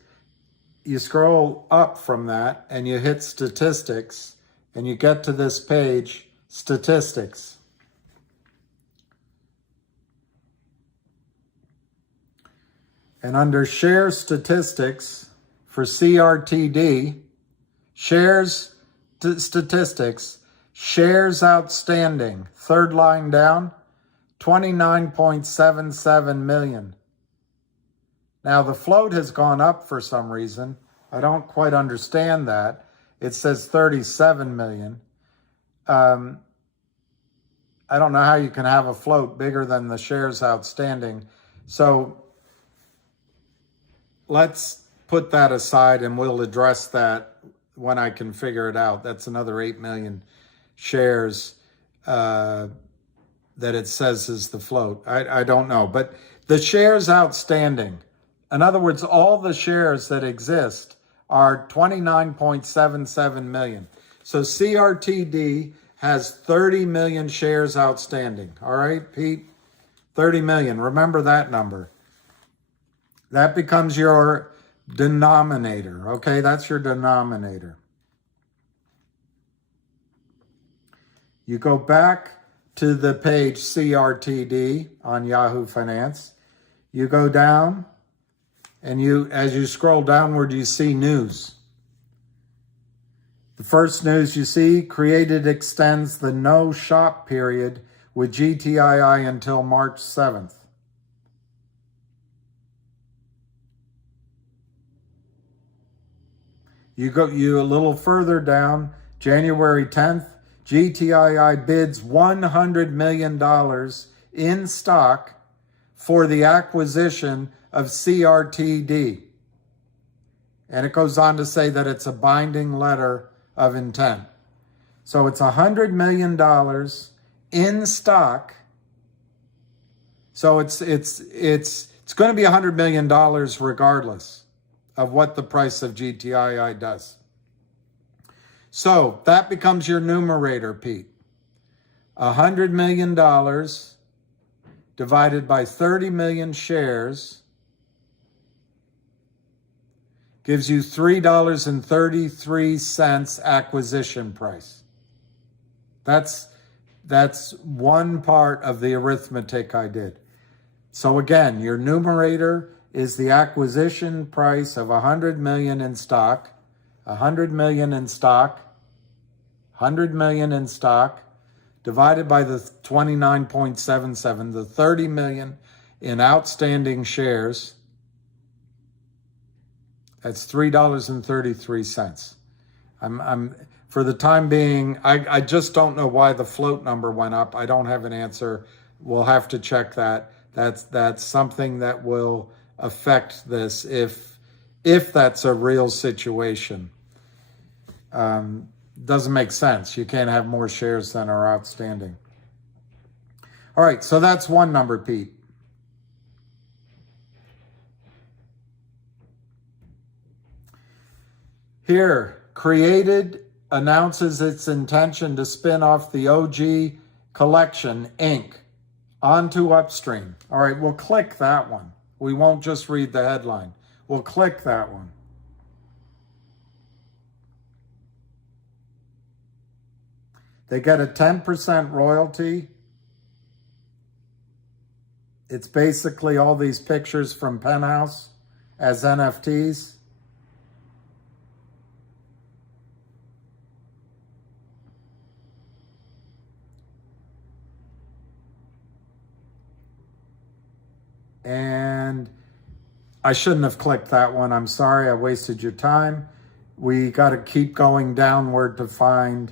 You scroll up from that and you hit statistics and you get to this page, statistics. And under share statistics for CRTD, shares statistics, shares outstanding, third line down, 29.77 million. Now the float has gone up for some reason. I don't quite understand that. It says 37 million. I don't know how you can have a float bigger than the shares outstanding. So let's put that aside and we'll address that when I can figure it out. That's another 8 million shares that it says is the float. I don't know. But the shares outstanding, in other words, all the shares that exist are 29.77 million. So CRTD has 30 million shares outstanding. All right, Pete? 30 million. Remember that number. That becomes your denominator. Okay, that's your denominator. You go back to the page CRTD on Yahoo Finance. You go down and as you scroll downward, you see news. The first news you see, created extends the no shop period with GTII until March 7th. You a little further down, January 10th, GTII bids $100 million in stock for the acquisition of CRTD. And it goes on to say that it's a binding letter of intent. So it's $100 million in stock. So it's going to be $100 million regardless of what the price of GTII does. So that becomes your numerator, Pete. $100 million divided by 30 million shares gives you $3.33 acquisition price. That's one part of the arithmetic I did. So again, your numerator is the acquisition price of 100 million in stock, 100 million in stock, 100 million in stock, divided by the 29.77, the 30 million in outstanding shares. That's $3.33. I'm for the time being, I just don't know why the float number went up. I don't have an answer. We'll have to check that. That's something that will affect this if that's a real situation. Doesn't make sense. You can't have more shares than are outstanding. All right, so that's one number, Pete. Here, Created announces its intention to spin off the OG Collection, Inc. onto Upstream. All right, we'll click that one. We won't just read the headline. We'll click that one. They get a 10% royalty. It's basically all these pictures from Penthouse as NFTs. And I shouldn't have clicked that one. I'm sorry, I wasted your time. We got to keep going downward to find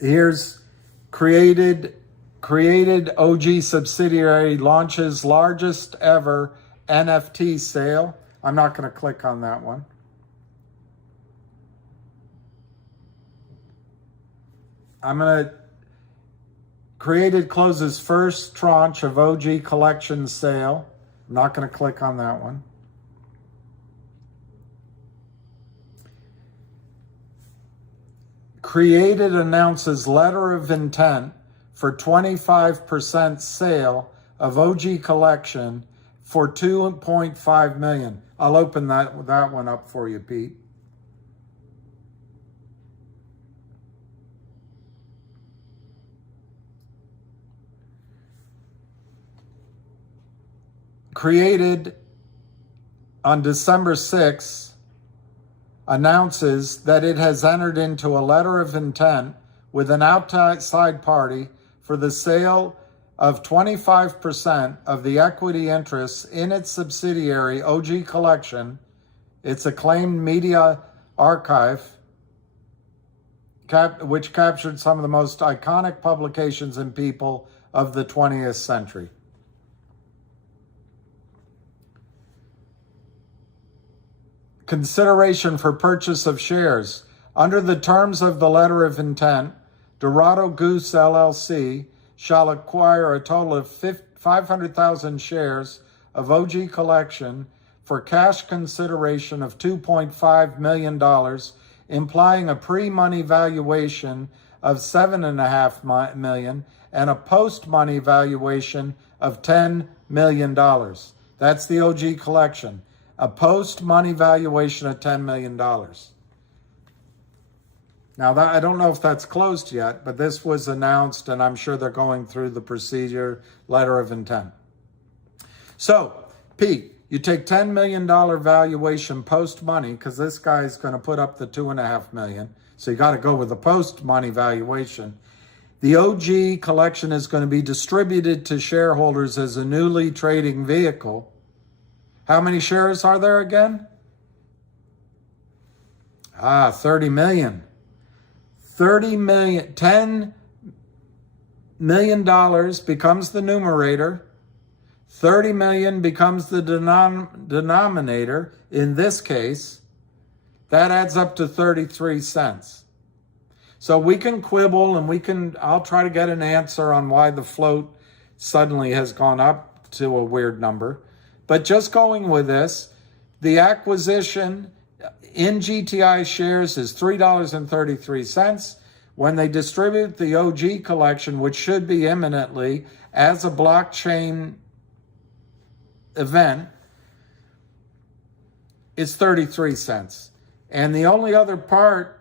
here's created OG subsidiary launches largest ever NFT sale. I'm not going to click on that one. I'm going to Created closes first tranche of OG collection sale. I'm not going to click on that one. Created announces letter of intent for 25% sale of OG collection for $2.5 million. I'll open that one up for you, Pete. Created on December 6th announces that it has entered into a letter of intent with an outside party for the sale of 25% of the equity interests in its subsidiary OG Collection, its acclaimed media archive, which captured some of the most iconic publications and people of the 20th century. Consideration for purchase of shares. Under the terms of the letter of intent, Dorado Goose LLC shall acquire a total of 500,000 shares of OG Collection for cash consideration of $2.5 million, implying a pre-money valuation of $7.5 million and a post-money valuation of $10 million. That's the OG Collection. A post-money valuation of $10 million. Now, I don't know if that's closed yet, but this was announced, and I'm sure they're going through the procedure, letter of intent. So, Pete, you take $10 million valuation post-money, because this guy's going to put up the $2.5 million, so you got to go with the post-money valuation. The OG Collection is going to be distributed to shareholders as a newly trading vehicle. How many shares are there again? 30 million. 30 million, $10 million becomes the numerator. 30 million becomes the denominator. In this case, that adds up to 33 cents. So we can quibble and I'll try to get an answer on why the float suddenly has gone up to a weird number. But just going with this, the acquisition in GTI shares is $3.33. When they distribute the OG Collection, which should be imminently as a blockchain event, it's 33 cents. And the only other part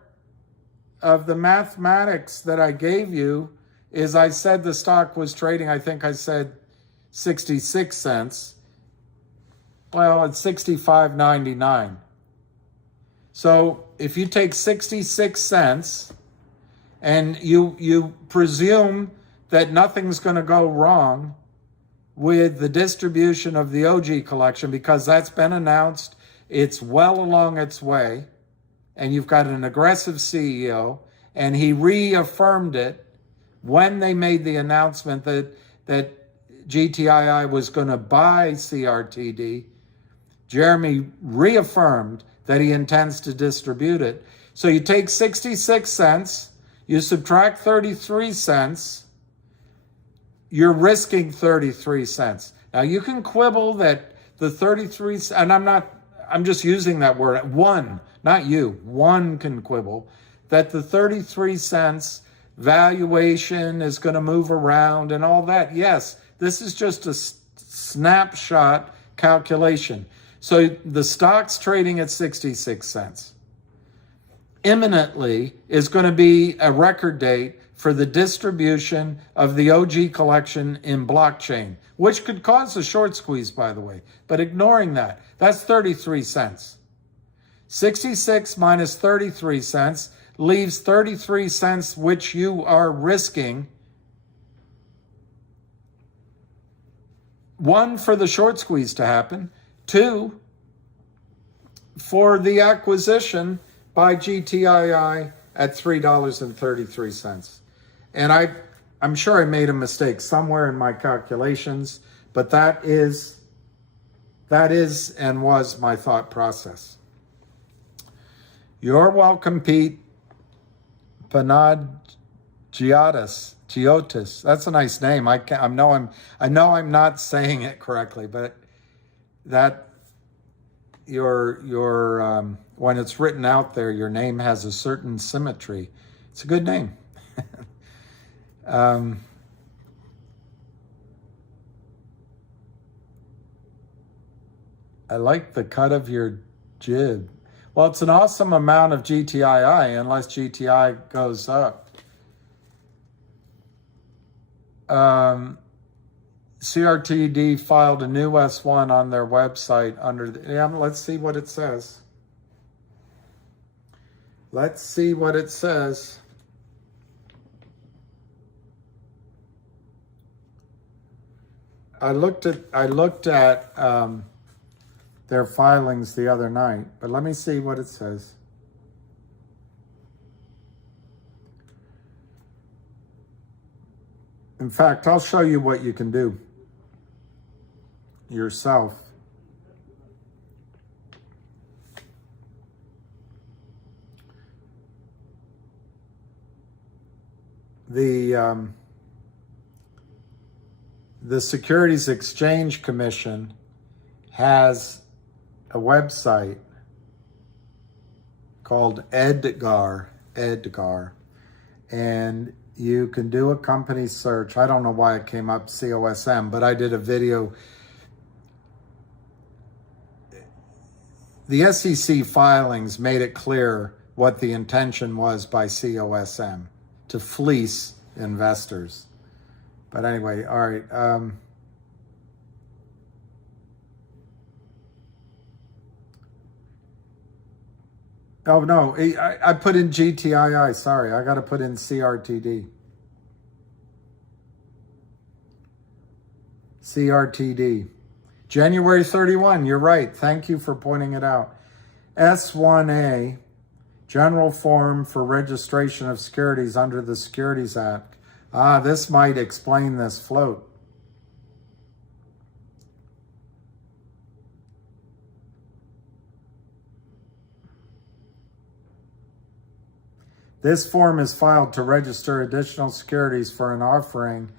of the mathematics that I gave you is I said the stock was trading, I think I said 66 cents. Well, it's $65.99. So if you take 66 cents and you presume that nothing's going to go wrong with the distribution of the OG Collection, because that's been announced, it's well along its way, and you've got an aggressive CEO, and he reaffirmed it when they made the announcement that GTII was going to buy CRTD. Jeremy reaffirmed that he intends to distribute it. So you take 66 cents, you subtract 33 cents, you're risking 33 cents. Now you can quibble that the 33, and I'm just using that word, one, not you, one can quibble, that the 33 cents valuation is going to move around and all that. Yes, this is just a snapshot calculation. So the stock's trading at 66 cents. imminently is going to be a record date for the distribution of the OG collection in blockchain, which could cause a short squeeze, by the way. But ignoring that, that's 33 cents. 66 minus 33 cents leaves 33 cents, which you are risking. One, for the short squeeze to happen. Two, for the acquisition by GTII at $3.33. And I'm sure I made a mistake somewhere in my calculations, but that is and was my thought process. You're welcome, Pete. Giotis. That's a nice name. I know I'm not saying it correctly, but that your when it's written out there, your name has a certain symmetry. It's a good name. I like the cut of your jib. Well, it's an awesome amount of GTII unless GTI goes up. CRTD filed a new S1 on their website under the, let's see what it says. Let's see what it says. I looked at their filings the other night, but let me see what it says. In fact, I'll show you what you can do yourself. The Securities Exchange Commission has a website called EDGAR, and you can do a company search. I don't know why it came up COSM, but I did a video. The SEC filings made it clear what the intention was by COSM, to fleece investors. But anyway, all right. Oh, no, I put in GTII. Sorry, I got to put in CRTD. CRTD. January 31, you're right. Thank you for pointing it out. S1A, General Form for Registration of Securities under the Securities Act. This might explain this float. This form is filed to register additional securities for an offering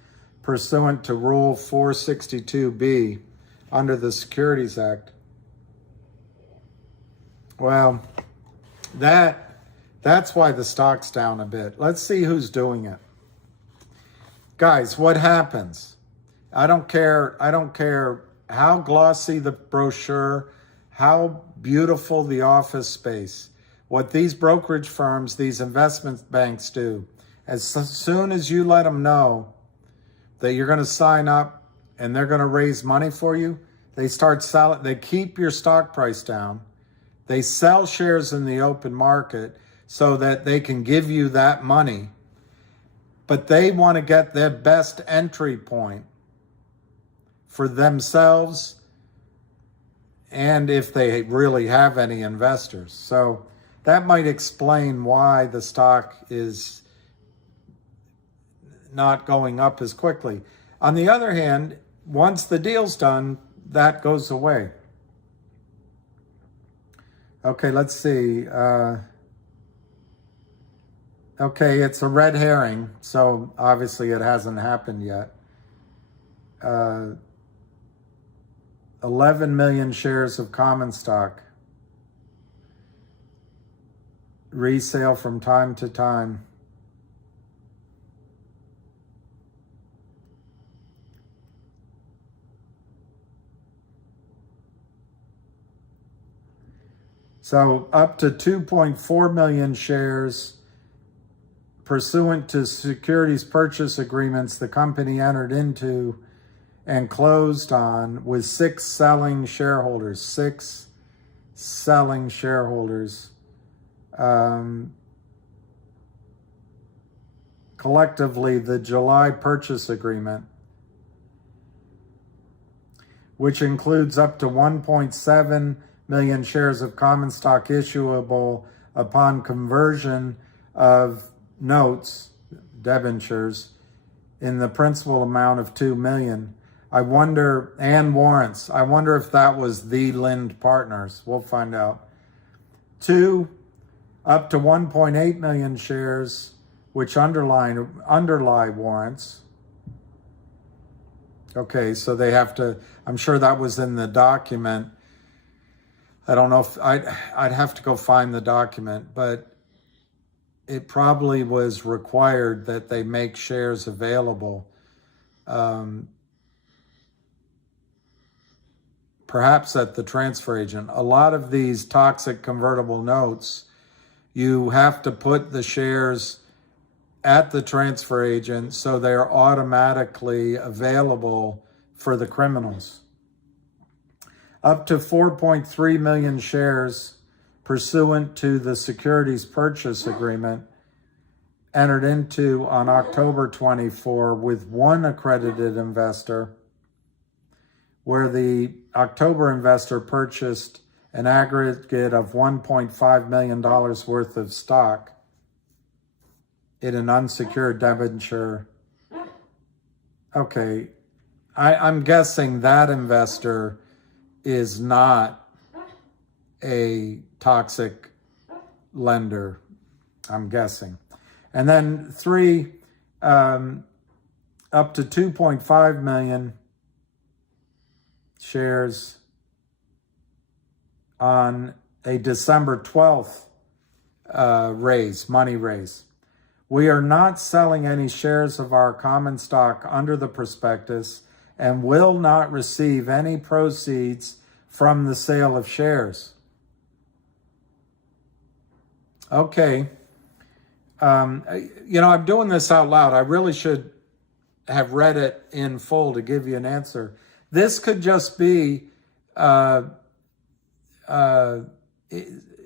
pursuant to Rule 462B under the Securities Act. Well, that's why the stock's down a bit. Let's see who's doing it. Guys, what happens? I don't care how glossy the brochure, how beautiful the office space. What these brokerage firms, these investment banks do, as soon as you let them know that you're going to sign up and they're going to raise money for you, they start selling. They keep your stock price down. They sell shares in the open market so that they can give you that money. But they want to get their best entry point for themselves and if they really have any investors. So that might explain why the stock is not going up as quickly. On the other hand, once the deal's done, that goes away. Okay, let's see. Okay, it's a red herring, so obviously it hasn't happened yet. 11 million shares of common stock. Resale from time to time. So up to 2.4 million shares pursuant to securities purchase agreements the company entered into and closed on with 6 selling shareholders. Collectively, the July purchase agreement, which includes up to 1.7 million shares of common stock issuable upon conversion of notes, debentures, in the principal amount of 2 million. And warrants. I wonder if that was the Lind Partners. We'll find out. 2, up to 1.8 million shares, which underlie warrants. Okay, so they have to, I'm sure that was in the document. I don't know if, I'd have to go find the document, but it probably was required that they make shares available. Perhaps at the transfer agent. A lot of these toxic convertible notes, you have to put the shares at the transfer agent so they're automatically available for the criminals. Up to 4.3 million shares pursuant to the securities purchase agreement entered into on October 24 with one accredited investor, where the October investor purchased an aggregate of $1.5 million worth of stock in an unsecured debenture. Okay, I'm guessing that investor is not a toxic lender, I'm guessing. And then 3, up to 2.5 million shares on a December 12th money raise. We are not selling any shares of our common stock under the prospectus and will not receive any proceeds from the sale of shares. Okay. I'm doing this out loud. I really should have read it in full to give you an answer. This could just be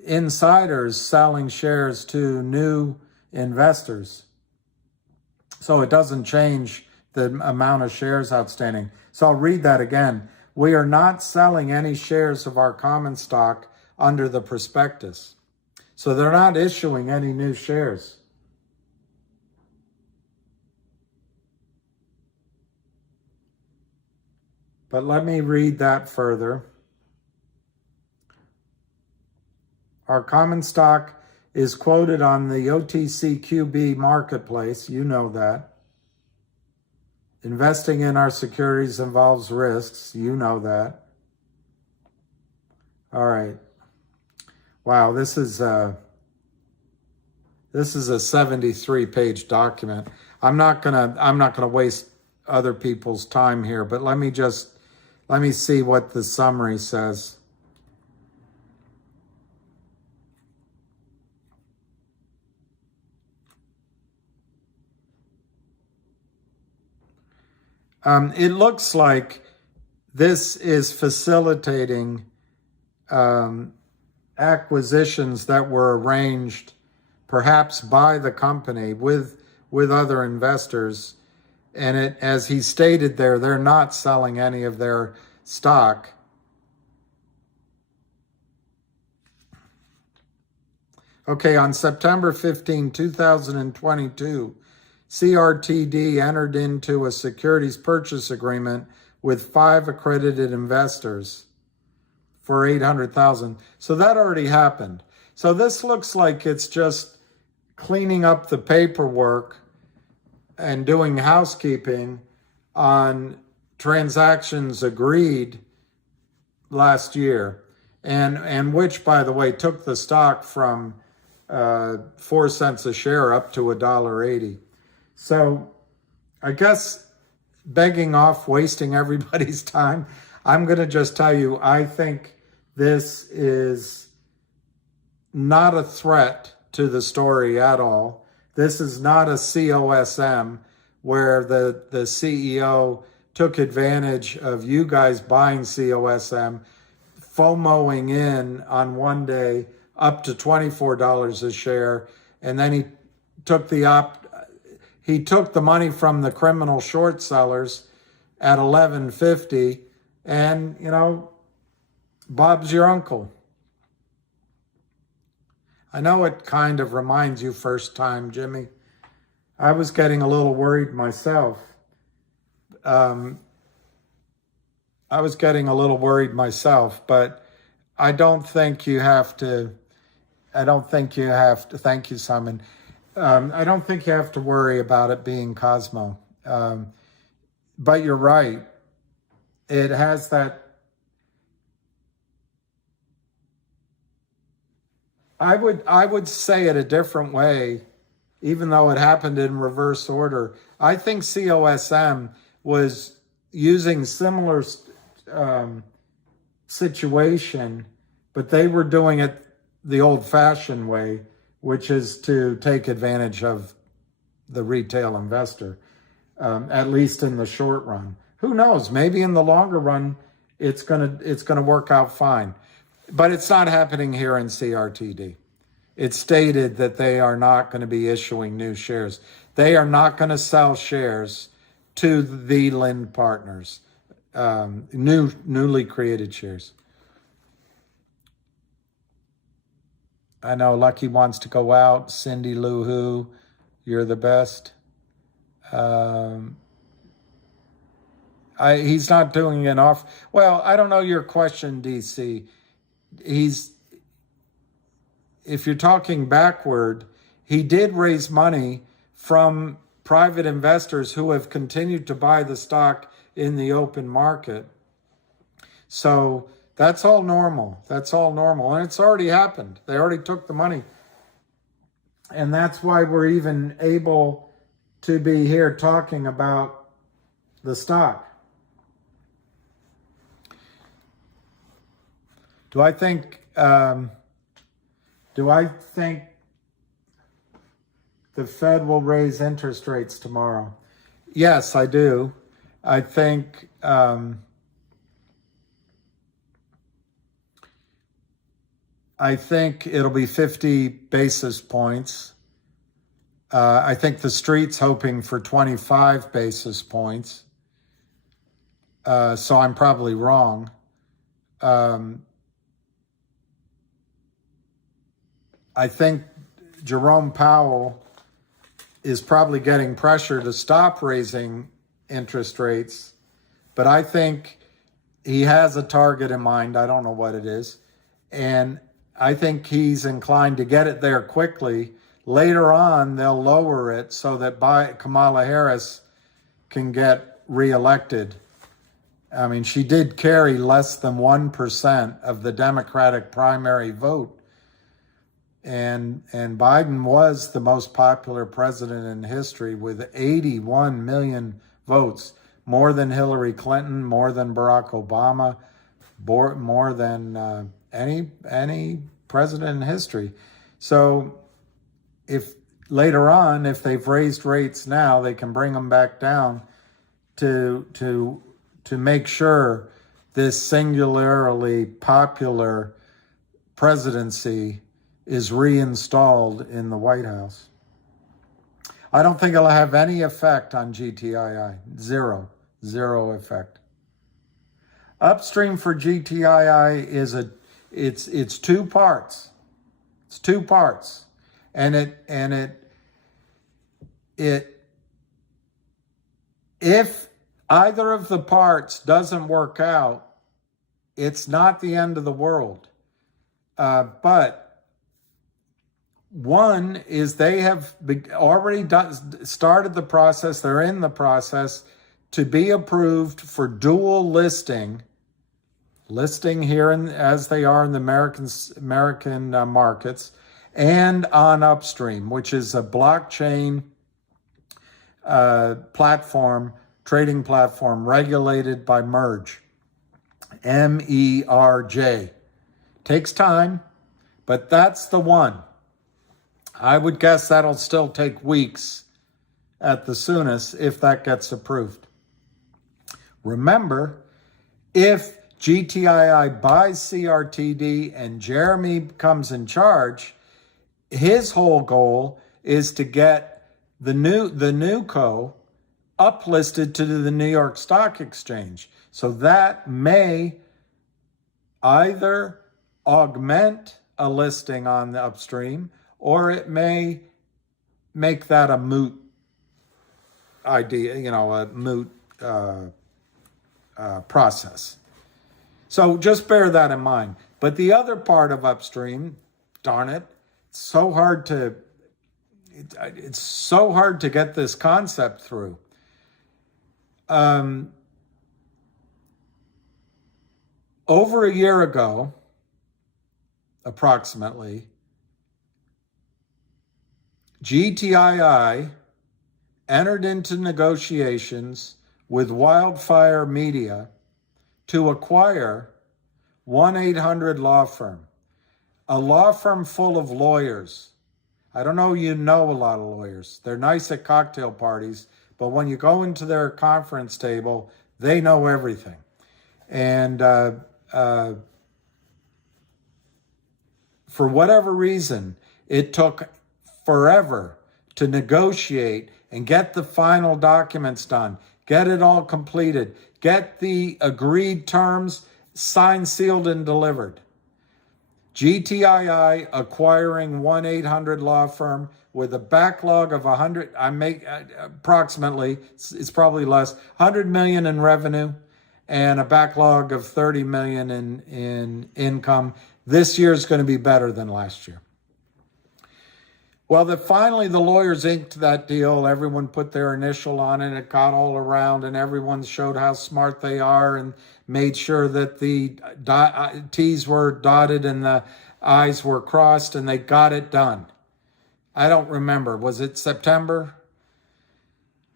insiders selling shares to new investors. So it doesn't change the amount of shares outstanding. So I'll read that again. We are not selling any shares of our common stock under the prospectus. So they're not issuing any new shares. But let me read that further. Our common stock is quoted on the OTCQB marketplace. You know that. Investing in our securities involves risks. You know that. All right. Wow, this is a 73-page document. I'm not gonna waste other people's time here, but let me see what the summary says. It looks like this is facilitating acquisitions that were arranged perhaps by the company with other investors. And as he stated there, they're not selling any of their stock. Okay, on September 15, 2022, CRTD entered into a securities purchase agreement with 5 accredited investors for $800,000. So that already happened. So this looks like it's just cleaning up the paperwork and doing housekeeping on transactions agreed last year, and which, by the way, took the stock from 4 cents a share up to $1.80. So I guess begging off wasting everybody's time, I'm going to just tell you, I think this is not a threat to the story at all. This is not a COSM where the CEO took advantage of you guys buying COSM, FOMOing in on one day up to $24 a share, and then he took the money from the criminal short sellers at $11.50, and Bob's your uncle. I know it kind of reminds you first time, Jimmy. I was getting a little worried myself. But I don't think you have to, thank you, Simon. I don't think you have to worry about it being Cosmo. But you're right. It has that. I would say it a different way, even though it happened in reverse order. I think COSM was using similar situation, but they were doing it the old-fashioned way, which is to take advantage of the retail investor, at least in the short run. Who knows? Maybe in the longer run, it's gonna work out fine. But it's not happening here in CRTD. It's stated that they are not going to be issuing new shares. They are not going to sell shares to the Lind partners, newly created shares. I know Lucky wants to go out. Cindy Lou Who, you're the best. He's not doing it off. Well, I don't know your question, DC. If you're talking backward, he did raise money from private investors who have continued to buy the stock in the open market. So that's all normal. And it's already happened. They already took the money. And that's why we're even able to be here talking about the stock. Do I think the Fed will raise interest rates tomorrow? Yes, I do. I think it'll be 50 basis points. I think the street's hoping for 25 basis points. So I'm probably wrong. I think Jerome Powell is probably getting pressure to stop raising interest rates, but I think he has a target in mind. I don't know what it is. And I think he's inclined to get it there quickly. Later on, they'll lower it so that Kamala Harris can get reelected. I mean, she did carry less than 1% of the Democratic primary vote. And Biden was the most popular president in history with 81 million votes, more than Hillary Clinton, more than Barack Obama, more than any president in history. So if later on, if they've raised rates now, they can bring them back down to make sure this singularly popular presidency is reinstalled in the White House. I don't think it'll have any effect on GTII. Zero effect. Upstream for GTII is it's two parts. It's two parts. And if either of the parts doesn't work out, it's not the end of the world. But one is they have already started the process. They're in the process to be approved for dual listing here as they are in the American markets, and on Upstream, which is a blockchain platform, trading platform regulated by MERJ, MERJ. Takes time, But that's the one. I would guess that'll still take weeks at the soonest if that gets approved. Remember, if GTII buys CRTD and Jeremy comes in charge, his whole goal is to get the new co uplisted to the New York Stock Exchange. So that may either augment a listing on the upstream, or it may make that a moot idea, a moot process. So just bear that in mind. But the other part of upstream, darn it, it's so hard to get this concept through. Over a year ago, approximately, GTII entered into negotiations with Wildfire Media to acquire 1-800 Law Firm, a law firm full of lawyers. I don't know, you know a lot of lawyers. They're nice at cocktail parties, but when you go into their conference table, they know everything. And for whatever reason, it took forever to negotiate and get the final documents done, get it all completed, get the agreed terms signed, sealed, and delivered. GTII acquiring 1-800 Law Firm with a backlog of approximately, it's probably less, 100 million in revenue and a backlog of 30 million in income. This year is going to be better than last year. Well, finally the lawyers inked that deal. Everyone put their initial on it. It got all around, and everyone showed how smart they are and made sure that the T's were dotted and the I's were crossed, and they got it done. I don't remember. Was it September?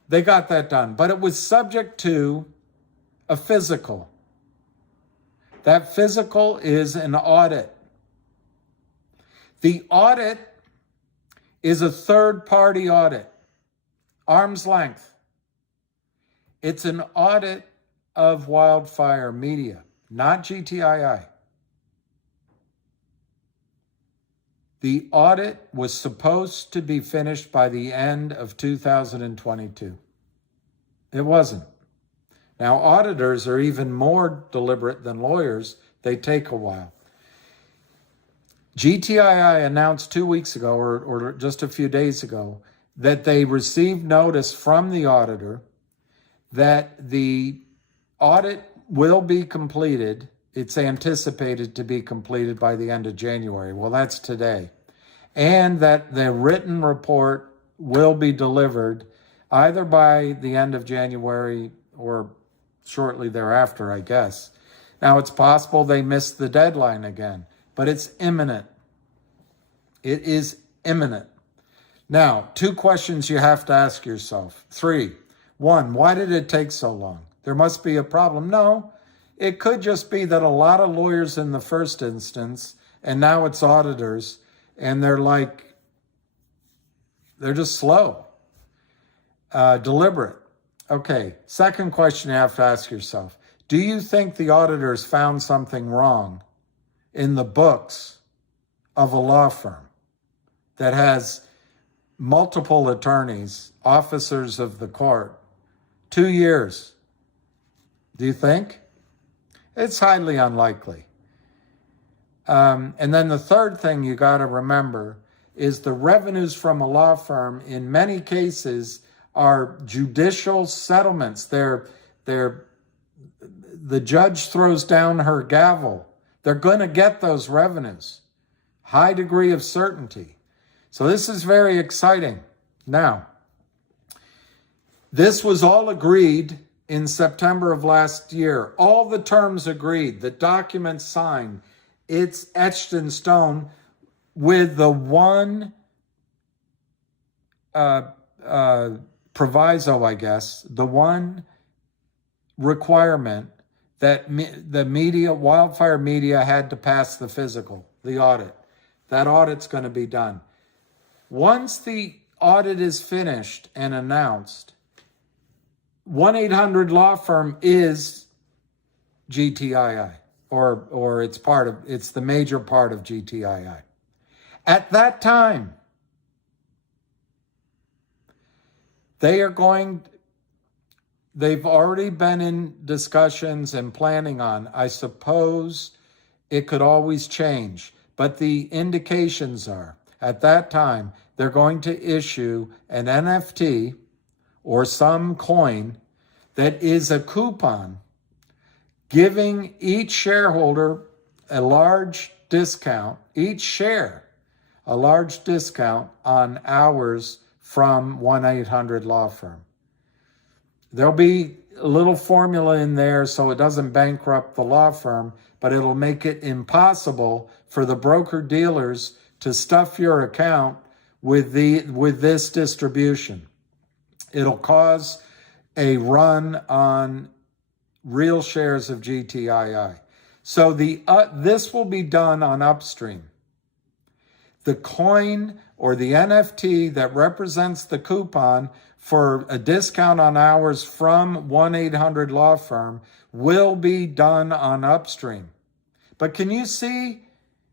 They got that done, but it was subject to a physical. That physical is an audit. The audit is a third-party audit, arm's length. It's an audit of Wildfire Media, not GTII. The audit was supposed to be finished by the end of 2022. It wasn't. Now, auditors are even more deliberate than lawyers. They take a while. GTII announced 2 weeks ago, or just a few days ago, that they received notice from the auditor that the audit will be completed. It's anticipated to be completed by the end of January. Well, that's today. And that the written report will be delivered either by the end of January or shortly thereafter, I guess. Now, it's possible they missed the deadline again, but it's imminent. It is imminent. Now, 2 questions you have to ask yourself. 3. 1, why did it take so long? There must be a problem. No, it could just be that a lot of lawyers in the first instance, and now it's auditors, and they're just slow, deliberate. Okay, second question you have to ask yourself. Do you think the auditors found something wrong in the books of a law firm that has multiple attorneys, officers of the court, 2 years? Do you think? It's highly unlikely. And then the third thing you got to remember is the revenues from a law firm in many cases are judicial settlements. The judge throws down her gavel. They're going to get those revenues. High degree of certainty. So this is very exciting. Now, this was all agreed in September of last year. All the terms agreed, the documents signed. It's etched in stone with the one proviso, I guess, the one requirement that the media, Wildfire Media, had to pass the physical, the audit. That audit's going to be done. Once the audit is finished and announced, 1-800 law firm is GTII, or it's the major part of GTII. At that time, they've already been in discussions and planning on, I suppose it could always change, but the indications are, at that time, they're going to issue an NFT or some coin that is a coupon, giving each shareholder a large discount, each share a large discount on hours from 1-800 law firm. There'll be a little formula in there so it doesn't bankrupt the law firm, but it'll make it impossible for the broker-dealers to stuff your account with this distribution. It'll cause a run on real shares of GTII. So this will be done on Upstream. The coin or the NFT that represents the coupon for a discount on hours from 1-800 law firm will be done on Upstream. But can you see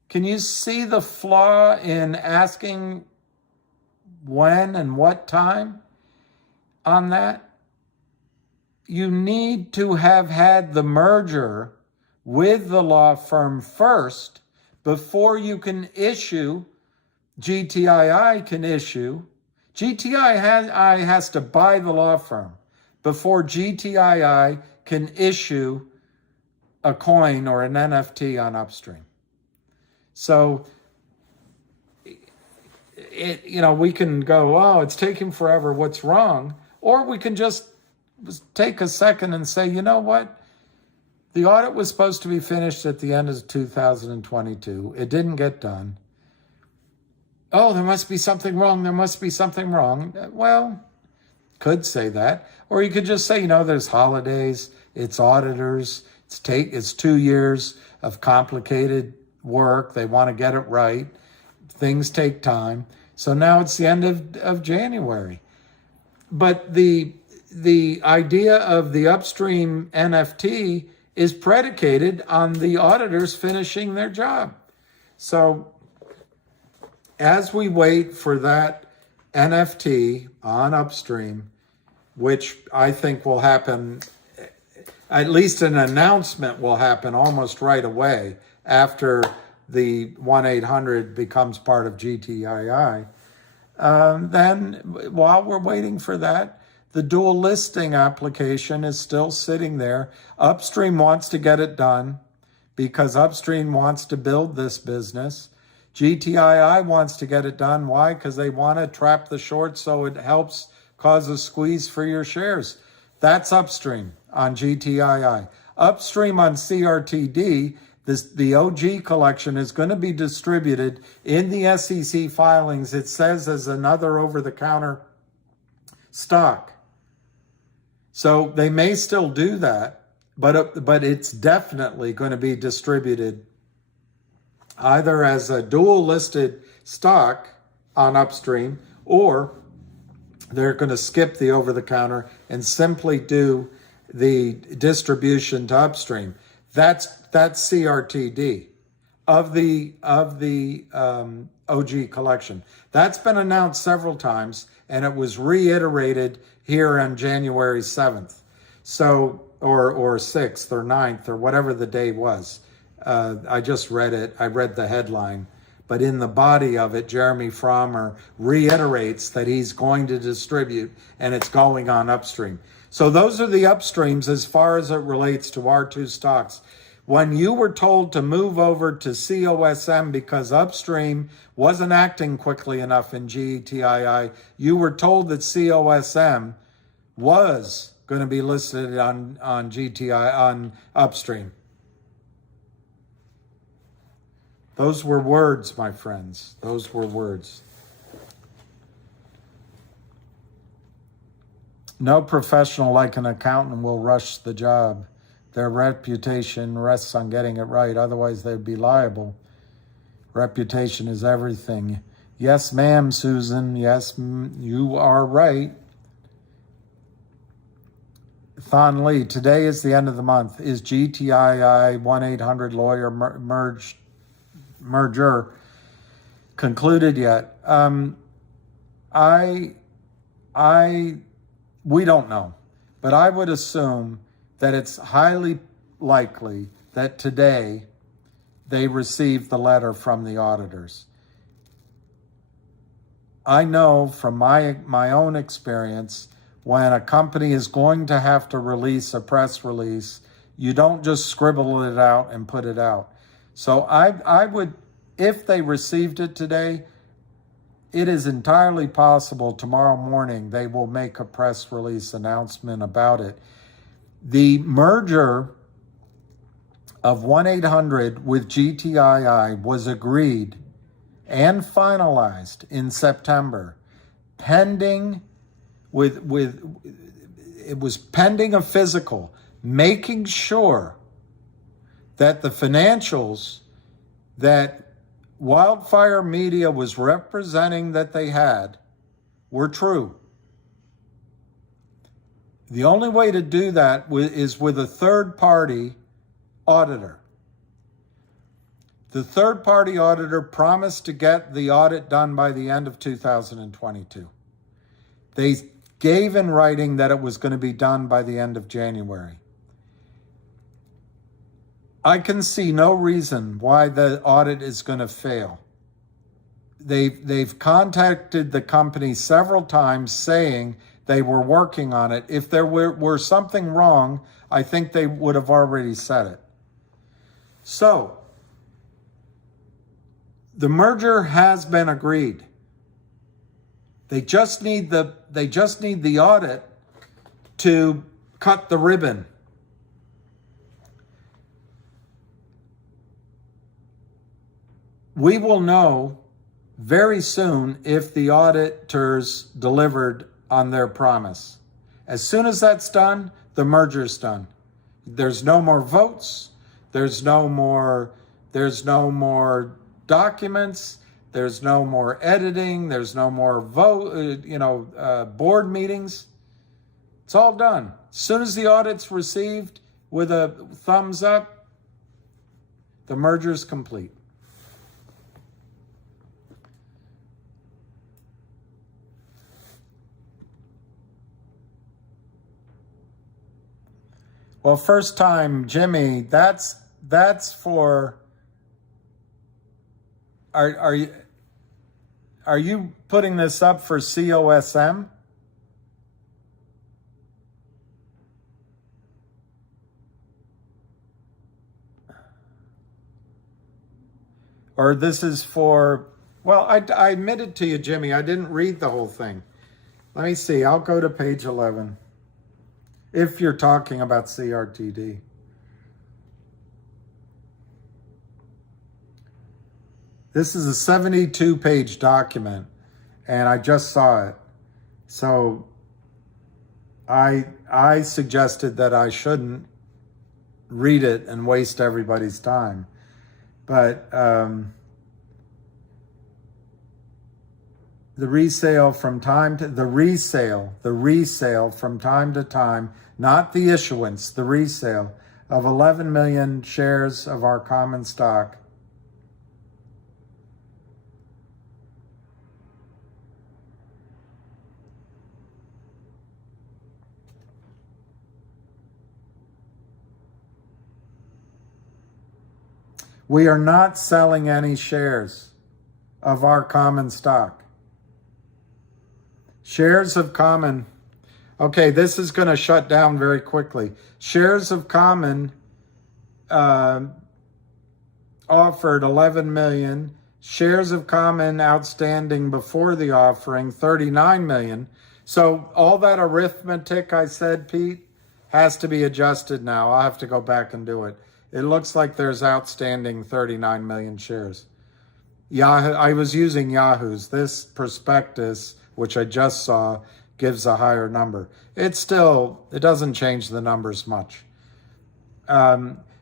the flaw in asking when and what time on that? You need to have had the merger with the law firm first before you can issue. GTII can issue. GTII has to buy the law firm before GTII can issue a coin or an NFT on Upstream. So, we can go, oh, it's taking forever, what's wrong? Or we can just take a second and say, you know what? The audit was supposed to be finished at the end of 2022. It didn't get done. Oh, there must be something wrong. There must be something wrong. Well, could say that. Or you could just say, there's holidays, it's auditors, it's 2 years of complicated work. They want to get it right. Things take time. So now it's the end of January. But the idea of the Upstream NFT is predicated on the auditors finishing their job. So as we wait for that NFT on Upstream, which I think will happen, at least an announcement will happen almost right away after the 1-800 becomes part of GTII, then while we're waiting for that, the dual listing application is still sitting there. Upstream wants to get it done because Upstream wants to build this business. GTII wants to get it done. Why? Because they want to trap the short so it helps cause a squeeze for your shares. That's Upstream on GTII. Upstream on CRTD, the OG collection is going to be distributed in the SEC filings. It says as another over-the-counter stock. So they may still do that, but it's definitely going to be distributed either as a dual listed stock on Upstream, or they're going to skip the over-the-counter and simply do the distribution to Upstream. That's CRTD of the OG collection. That's been announced several times, and it was reiterated here on January 7th. So, or 6th or 9th or whatever the day was. I just read it. I read the headline. But in the body of it, Jeremy Frommer reiterates that he's going to distribute, and it's going on Upstream. So those are the Upstreams as far as it relates to our two stocks. When you were told to move over to COSM because Upstream wasn't acting quickly enough in GTII, you were told that COSM was going to be listed on GTI on Upstream. Those were words, my friends. Those were words. No professional like an accountant will rush the job. Their reputation rests on getting it right. Otherwise, they'd be liable. Reputation is everything. Yes, ma'am, Susan. Yes, you are right. Thon Lee, today is the end of the month. Is GTII 1-800-lawyer merger concluded yet? We don't know, but I would assume that it's highly likely that today they received the letter from the auditors. I know from my own experience, when a company is going to have to release a press release, you don't just scribble it out and put it out. So I would, if they received it today, it is entirely possible tomorrow morning they will make a press release announcement about it. The merger of 1-800 with GTII was agreed and finalized in September, pending it was pending a physical, making sure that the financials that Wildfire Media was representing that they had were true. The only way to do that is with a third-party auditor. The third-party auditor promised to get the audit done by the end of 2022. They gave in writing that it was going to be done by the end of January. I can see no reason why the audit is going to fail. They've contacted the company several times saying they were working on it. If there were something wrong, I think they would have already said it. So, the merger has been agreed. They just need the audit to cut the ribbon. We will know very soon if the auditors delivered on their promise. As soon as that's done, the merger's done. There's no more votes. There's no more documents. There's no more editing. There's no more board meetings. It's all done. As soon as the audit's received with a thumbs up, the merger's complete. Well, first time, Jimmy, that's for, are you putting this up for COSM? Or this is for, well, I admitted to you, Jimmy, I didn't read the whole thing. Let me see, I'll go to page 11. If you're talking about CRTD. This is a 72-page document, and I just saw it. So I suggested that I shouldn't read it and waste everybody's time. But the resale from time to time, not the issuance, the resale of 11 million shares of our common stock. We are not selling any shares of our common stock. Shares of common, okay, this is going to shut down very quickly. Shares of common offered 11 million. Shares of common outstanding before the offering, 39 million. So all that arithmetic I said, Pete, has to be adjusted now. I'll have to go back and do it. It looks like there's outstanding 39 million shares. Yahoo, I was using Yahoo's. This prospectus, which I just saw, gives a higher number. It doesn't change the numbers much.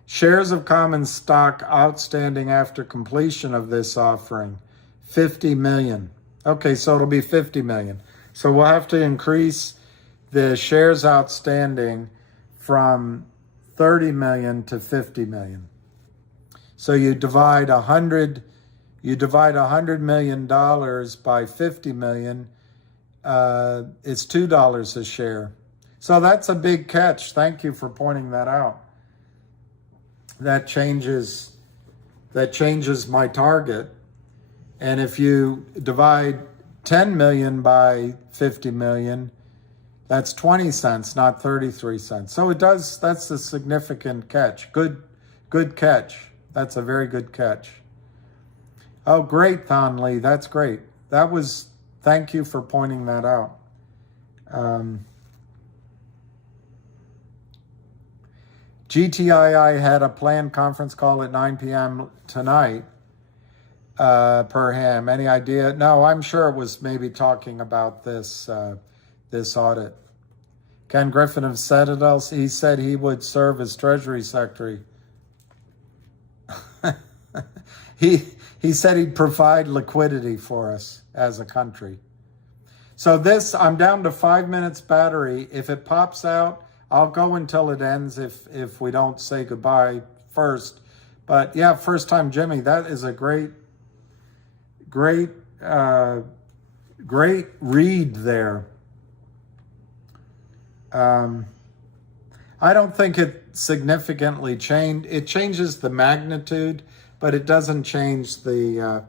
Shares of common stock outstanding after completion of this offering, 50 million. Okay, so it'll be 50 million. So we'll have to increase the shares outstanding from 30 million to 50 million. So you divide $100 million by 50 million, it's $2 a share. So that's a big catch. Thank you for pointing that out. That changes my target. And if you divide 10 million by 50 million, that's 20 cents, not 33 cents. So that's a significant catch. Good catch. That's a very good catch. Oh, great, Thon Lee. That's great. Thank you for pointing that out. GTII had a planned conference call at 9 p.m. tonight, per ham. Any idea? No, I'm sure it was maybe talking about this audit. Ken Griffin of Citadel, he said he would serve as Treasury Secretary. He said he'd provide liquidity for us as a country. So I'm down to 5 minutes battery. If it pops out, I'll go until it ends if we don't say goodbye first. But yeah, first time Jimmy, that is a great read there. I don't think it significantly changed. It changes the magnitude, but it doesn't change the,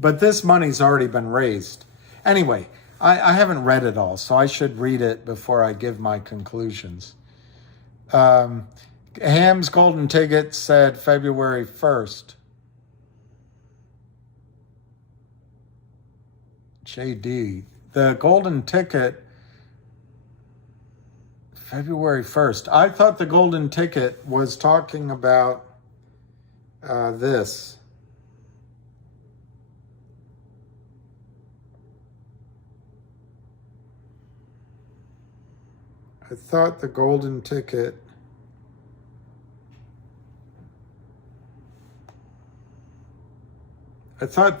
but this money's already been raised. Anyway, I haven't read it all, so I should read it before I give my conclusions. Ham's golden ticket said February 1st. JD, the golden ticket, February 1st. I thought the golden ticket was talking about this. I thought the golden ticket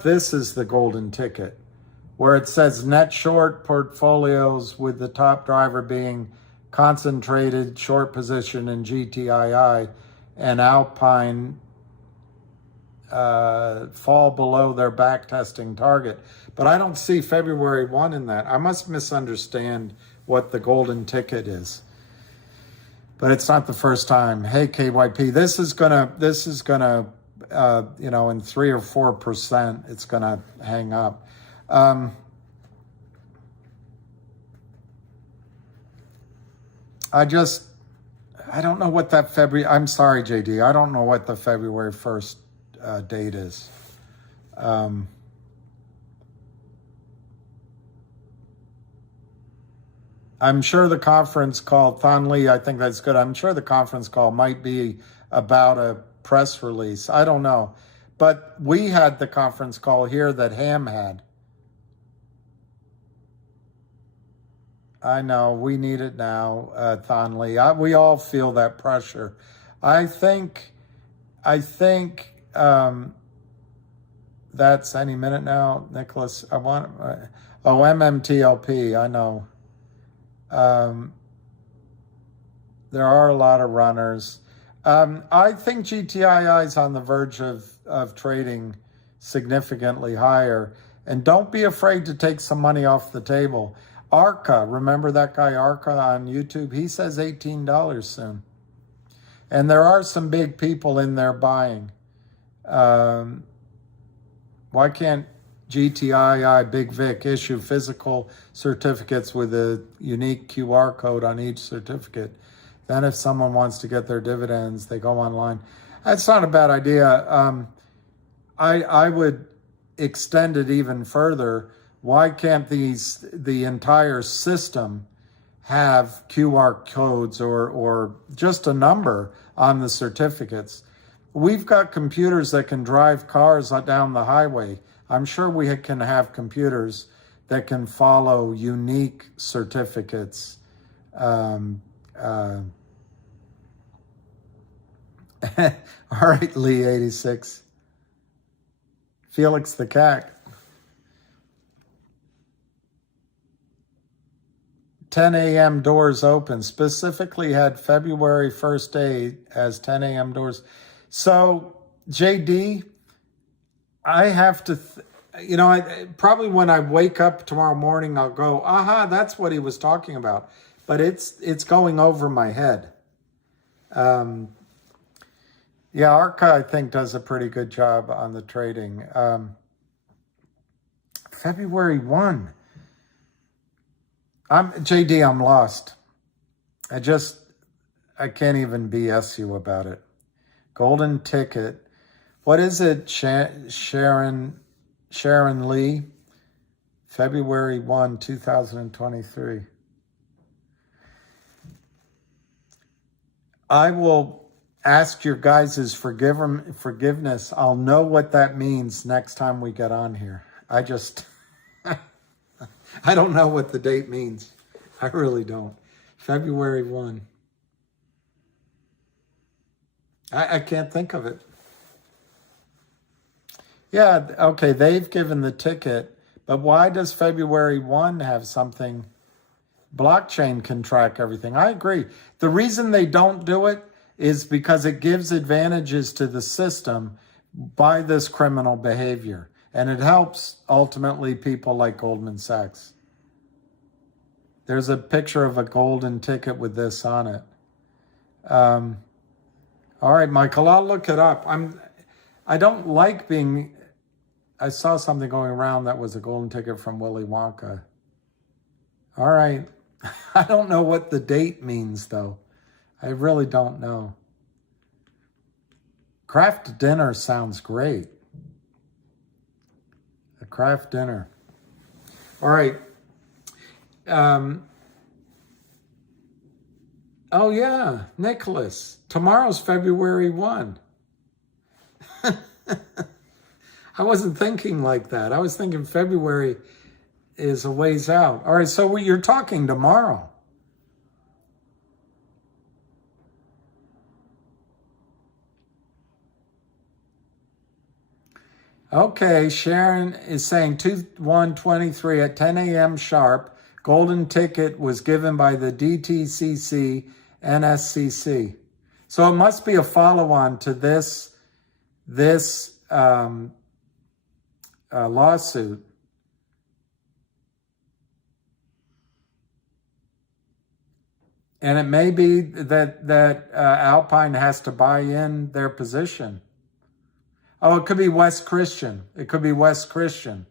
this is the golden ticket, where it says net short portfolios with the top driver being concentrated short position in GTII and Alpine fall below their back testing target. But I don't see February 1 in that. I must misunderstand what the golden ticket is. But it's not the first time. Hey, KYP, this is gonna in 3 or 4%, it's gonna hang up. I don't know what that I'm sorry, JD. I don't know what the February 1st date is. I'm sure the conference call, Thon Lee, I think that's good. I'm sure the conference call might be about a press release. I don't know. But we had the conference call here that Ham had. I know, we need it now, Thon Lee. We all feel that pressure. I think that's any minute now, Nicholas. MMTLP, I know. There are a lot of runners. I think GTII is on the verge of trading significantly higher. And don't be afraid to take some money off the table. Arca, remember that guy Arca on YouTube? He says $18 soon. And there are some big people in there buying. Why can't GTII Big Vic issue physical certificates with a unique QR code on each certificate? Then if someone wants to get their dividends, they go online. That's not a bad idea. I would extend it even further. Why can't the entire system have QR codes or just a number on the certificates? We've got computers that can drive cars down the highway. I'm sure we can have computers that can follow unique certificates All right, Lee 86. Felix the cat. 10 a.m. doors open. Specifically had February 1st day as 10 a.m. doors. So, JD, I have to, probably when I wake up tomorrow morning, I'll go, aha, that's what he was talking about. But it's going over my head. Yeah, Arca, I think, does a pretty good job on the trading. February 1. I'm lost. I can't even BS you about it. Golden ticket. What is it, Sharon Lee? February 1, 2023. I will ask your guys' forgiveness. I'll know what that means next time we get on here. I don't know what the date means. I really don't. February 1. I can't think of it. Yeah, okay, they've given the ticket, but why does February 1 have something? Blockchain can track everything. I agree. The reason they don't do it is because it gives advantages to the system by this criminal behavior. And it helps, ultimately, people like Goldman Sachs. There's a picture of a golden ticket with this on it. All right, Michael, I'll look it up. I don't like being... I saw something going around that was a golden ticket from Willy Wonka. All right. I don't know what the date means, though. I really don't know. Craft dinner sounds great. A craft dinner. All right. Oh, yeah. Nicholas. Tomorrow's February 1. I wasn't thinking like that. I was thinking February is a ways out. All right, so you're talking tomorrow. Okay, Sharon is saying 2/1/23 at 10 a.m. sharp. Golden ticket was given by the DTCC NSCC. So it must be a follow-on to this lawsuit. And it may be that Alpine has to buy in their position. Oh, it could be West Christian. It could be West Christian.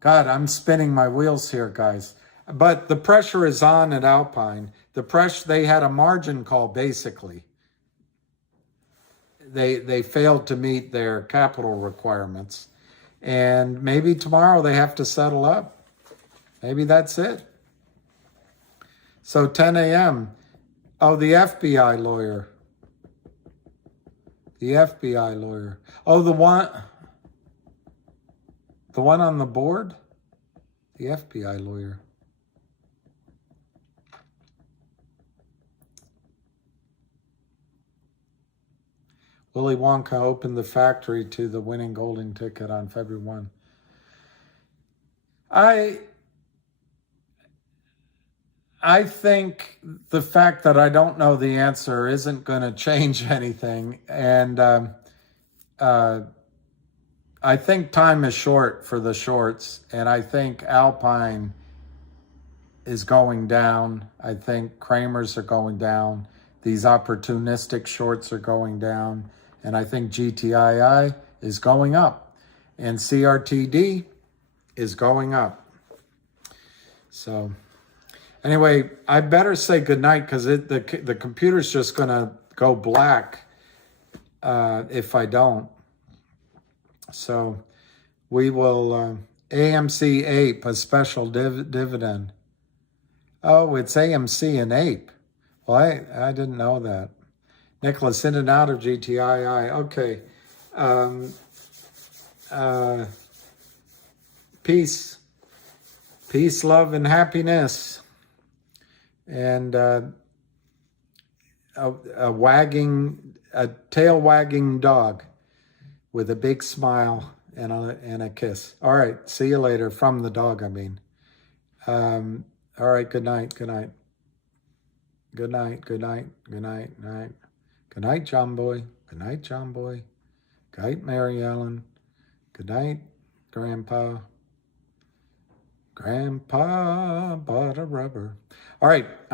God, I'm spinning my wheels here, guys. But the pressure is on at Alpine. They had a margin call, basically. They failed to meet their capital requirements. And maybe tomorrow they have to settle up. Maybe that's it. So 10 a.m. Oh, the FBI lawyer. The FBI lawyer. Oh, the one on the board? The FBI lawyer. Willy Wonka opened the factory to the winning golden ticket on February 1. I think the fact that I don't know the answer isn't going to change anything. And I think time is short for the shorts. And I think Alpine is going down. I think Kramer's are going down. These opportunistic shorts are going down. And I think GTIIL is going up. And CRTD is going up. So... anyway, I better say goodnight because the computer's just going to go black if I don't. So we will, AMC APE, a special dividend. Oh, it's AMC and APE. Well, I didn't know that. Nicholas, in and out of GTIIL. Okay. Peace. Peace, love, and happiness. And a tail wagging dog with a big smile and a kiss. All right, see you later. From the dog, I mean. All right, good night, good night. Good night, good night, good night, night. Good night, John Boy. Good night, John Boy. Good night, Mary Ellen. Good night, Grandpa. Grandpa bought a rubber. All right.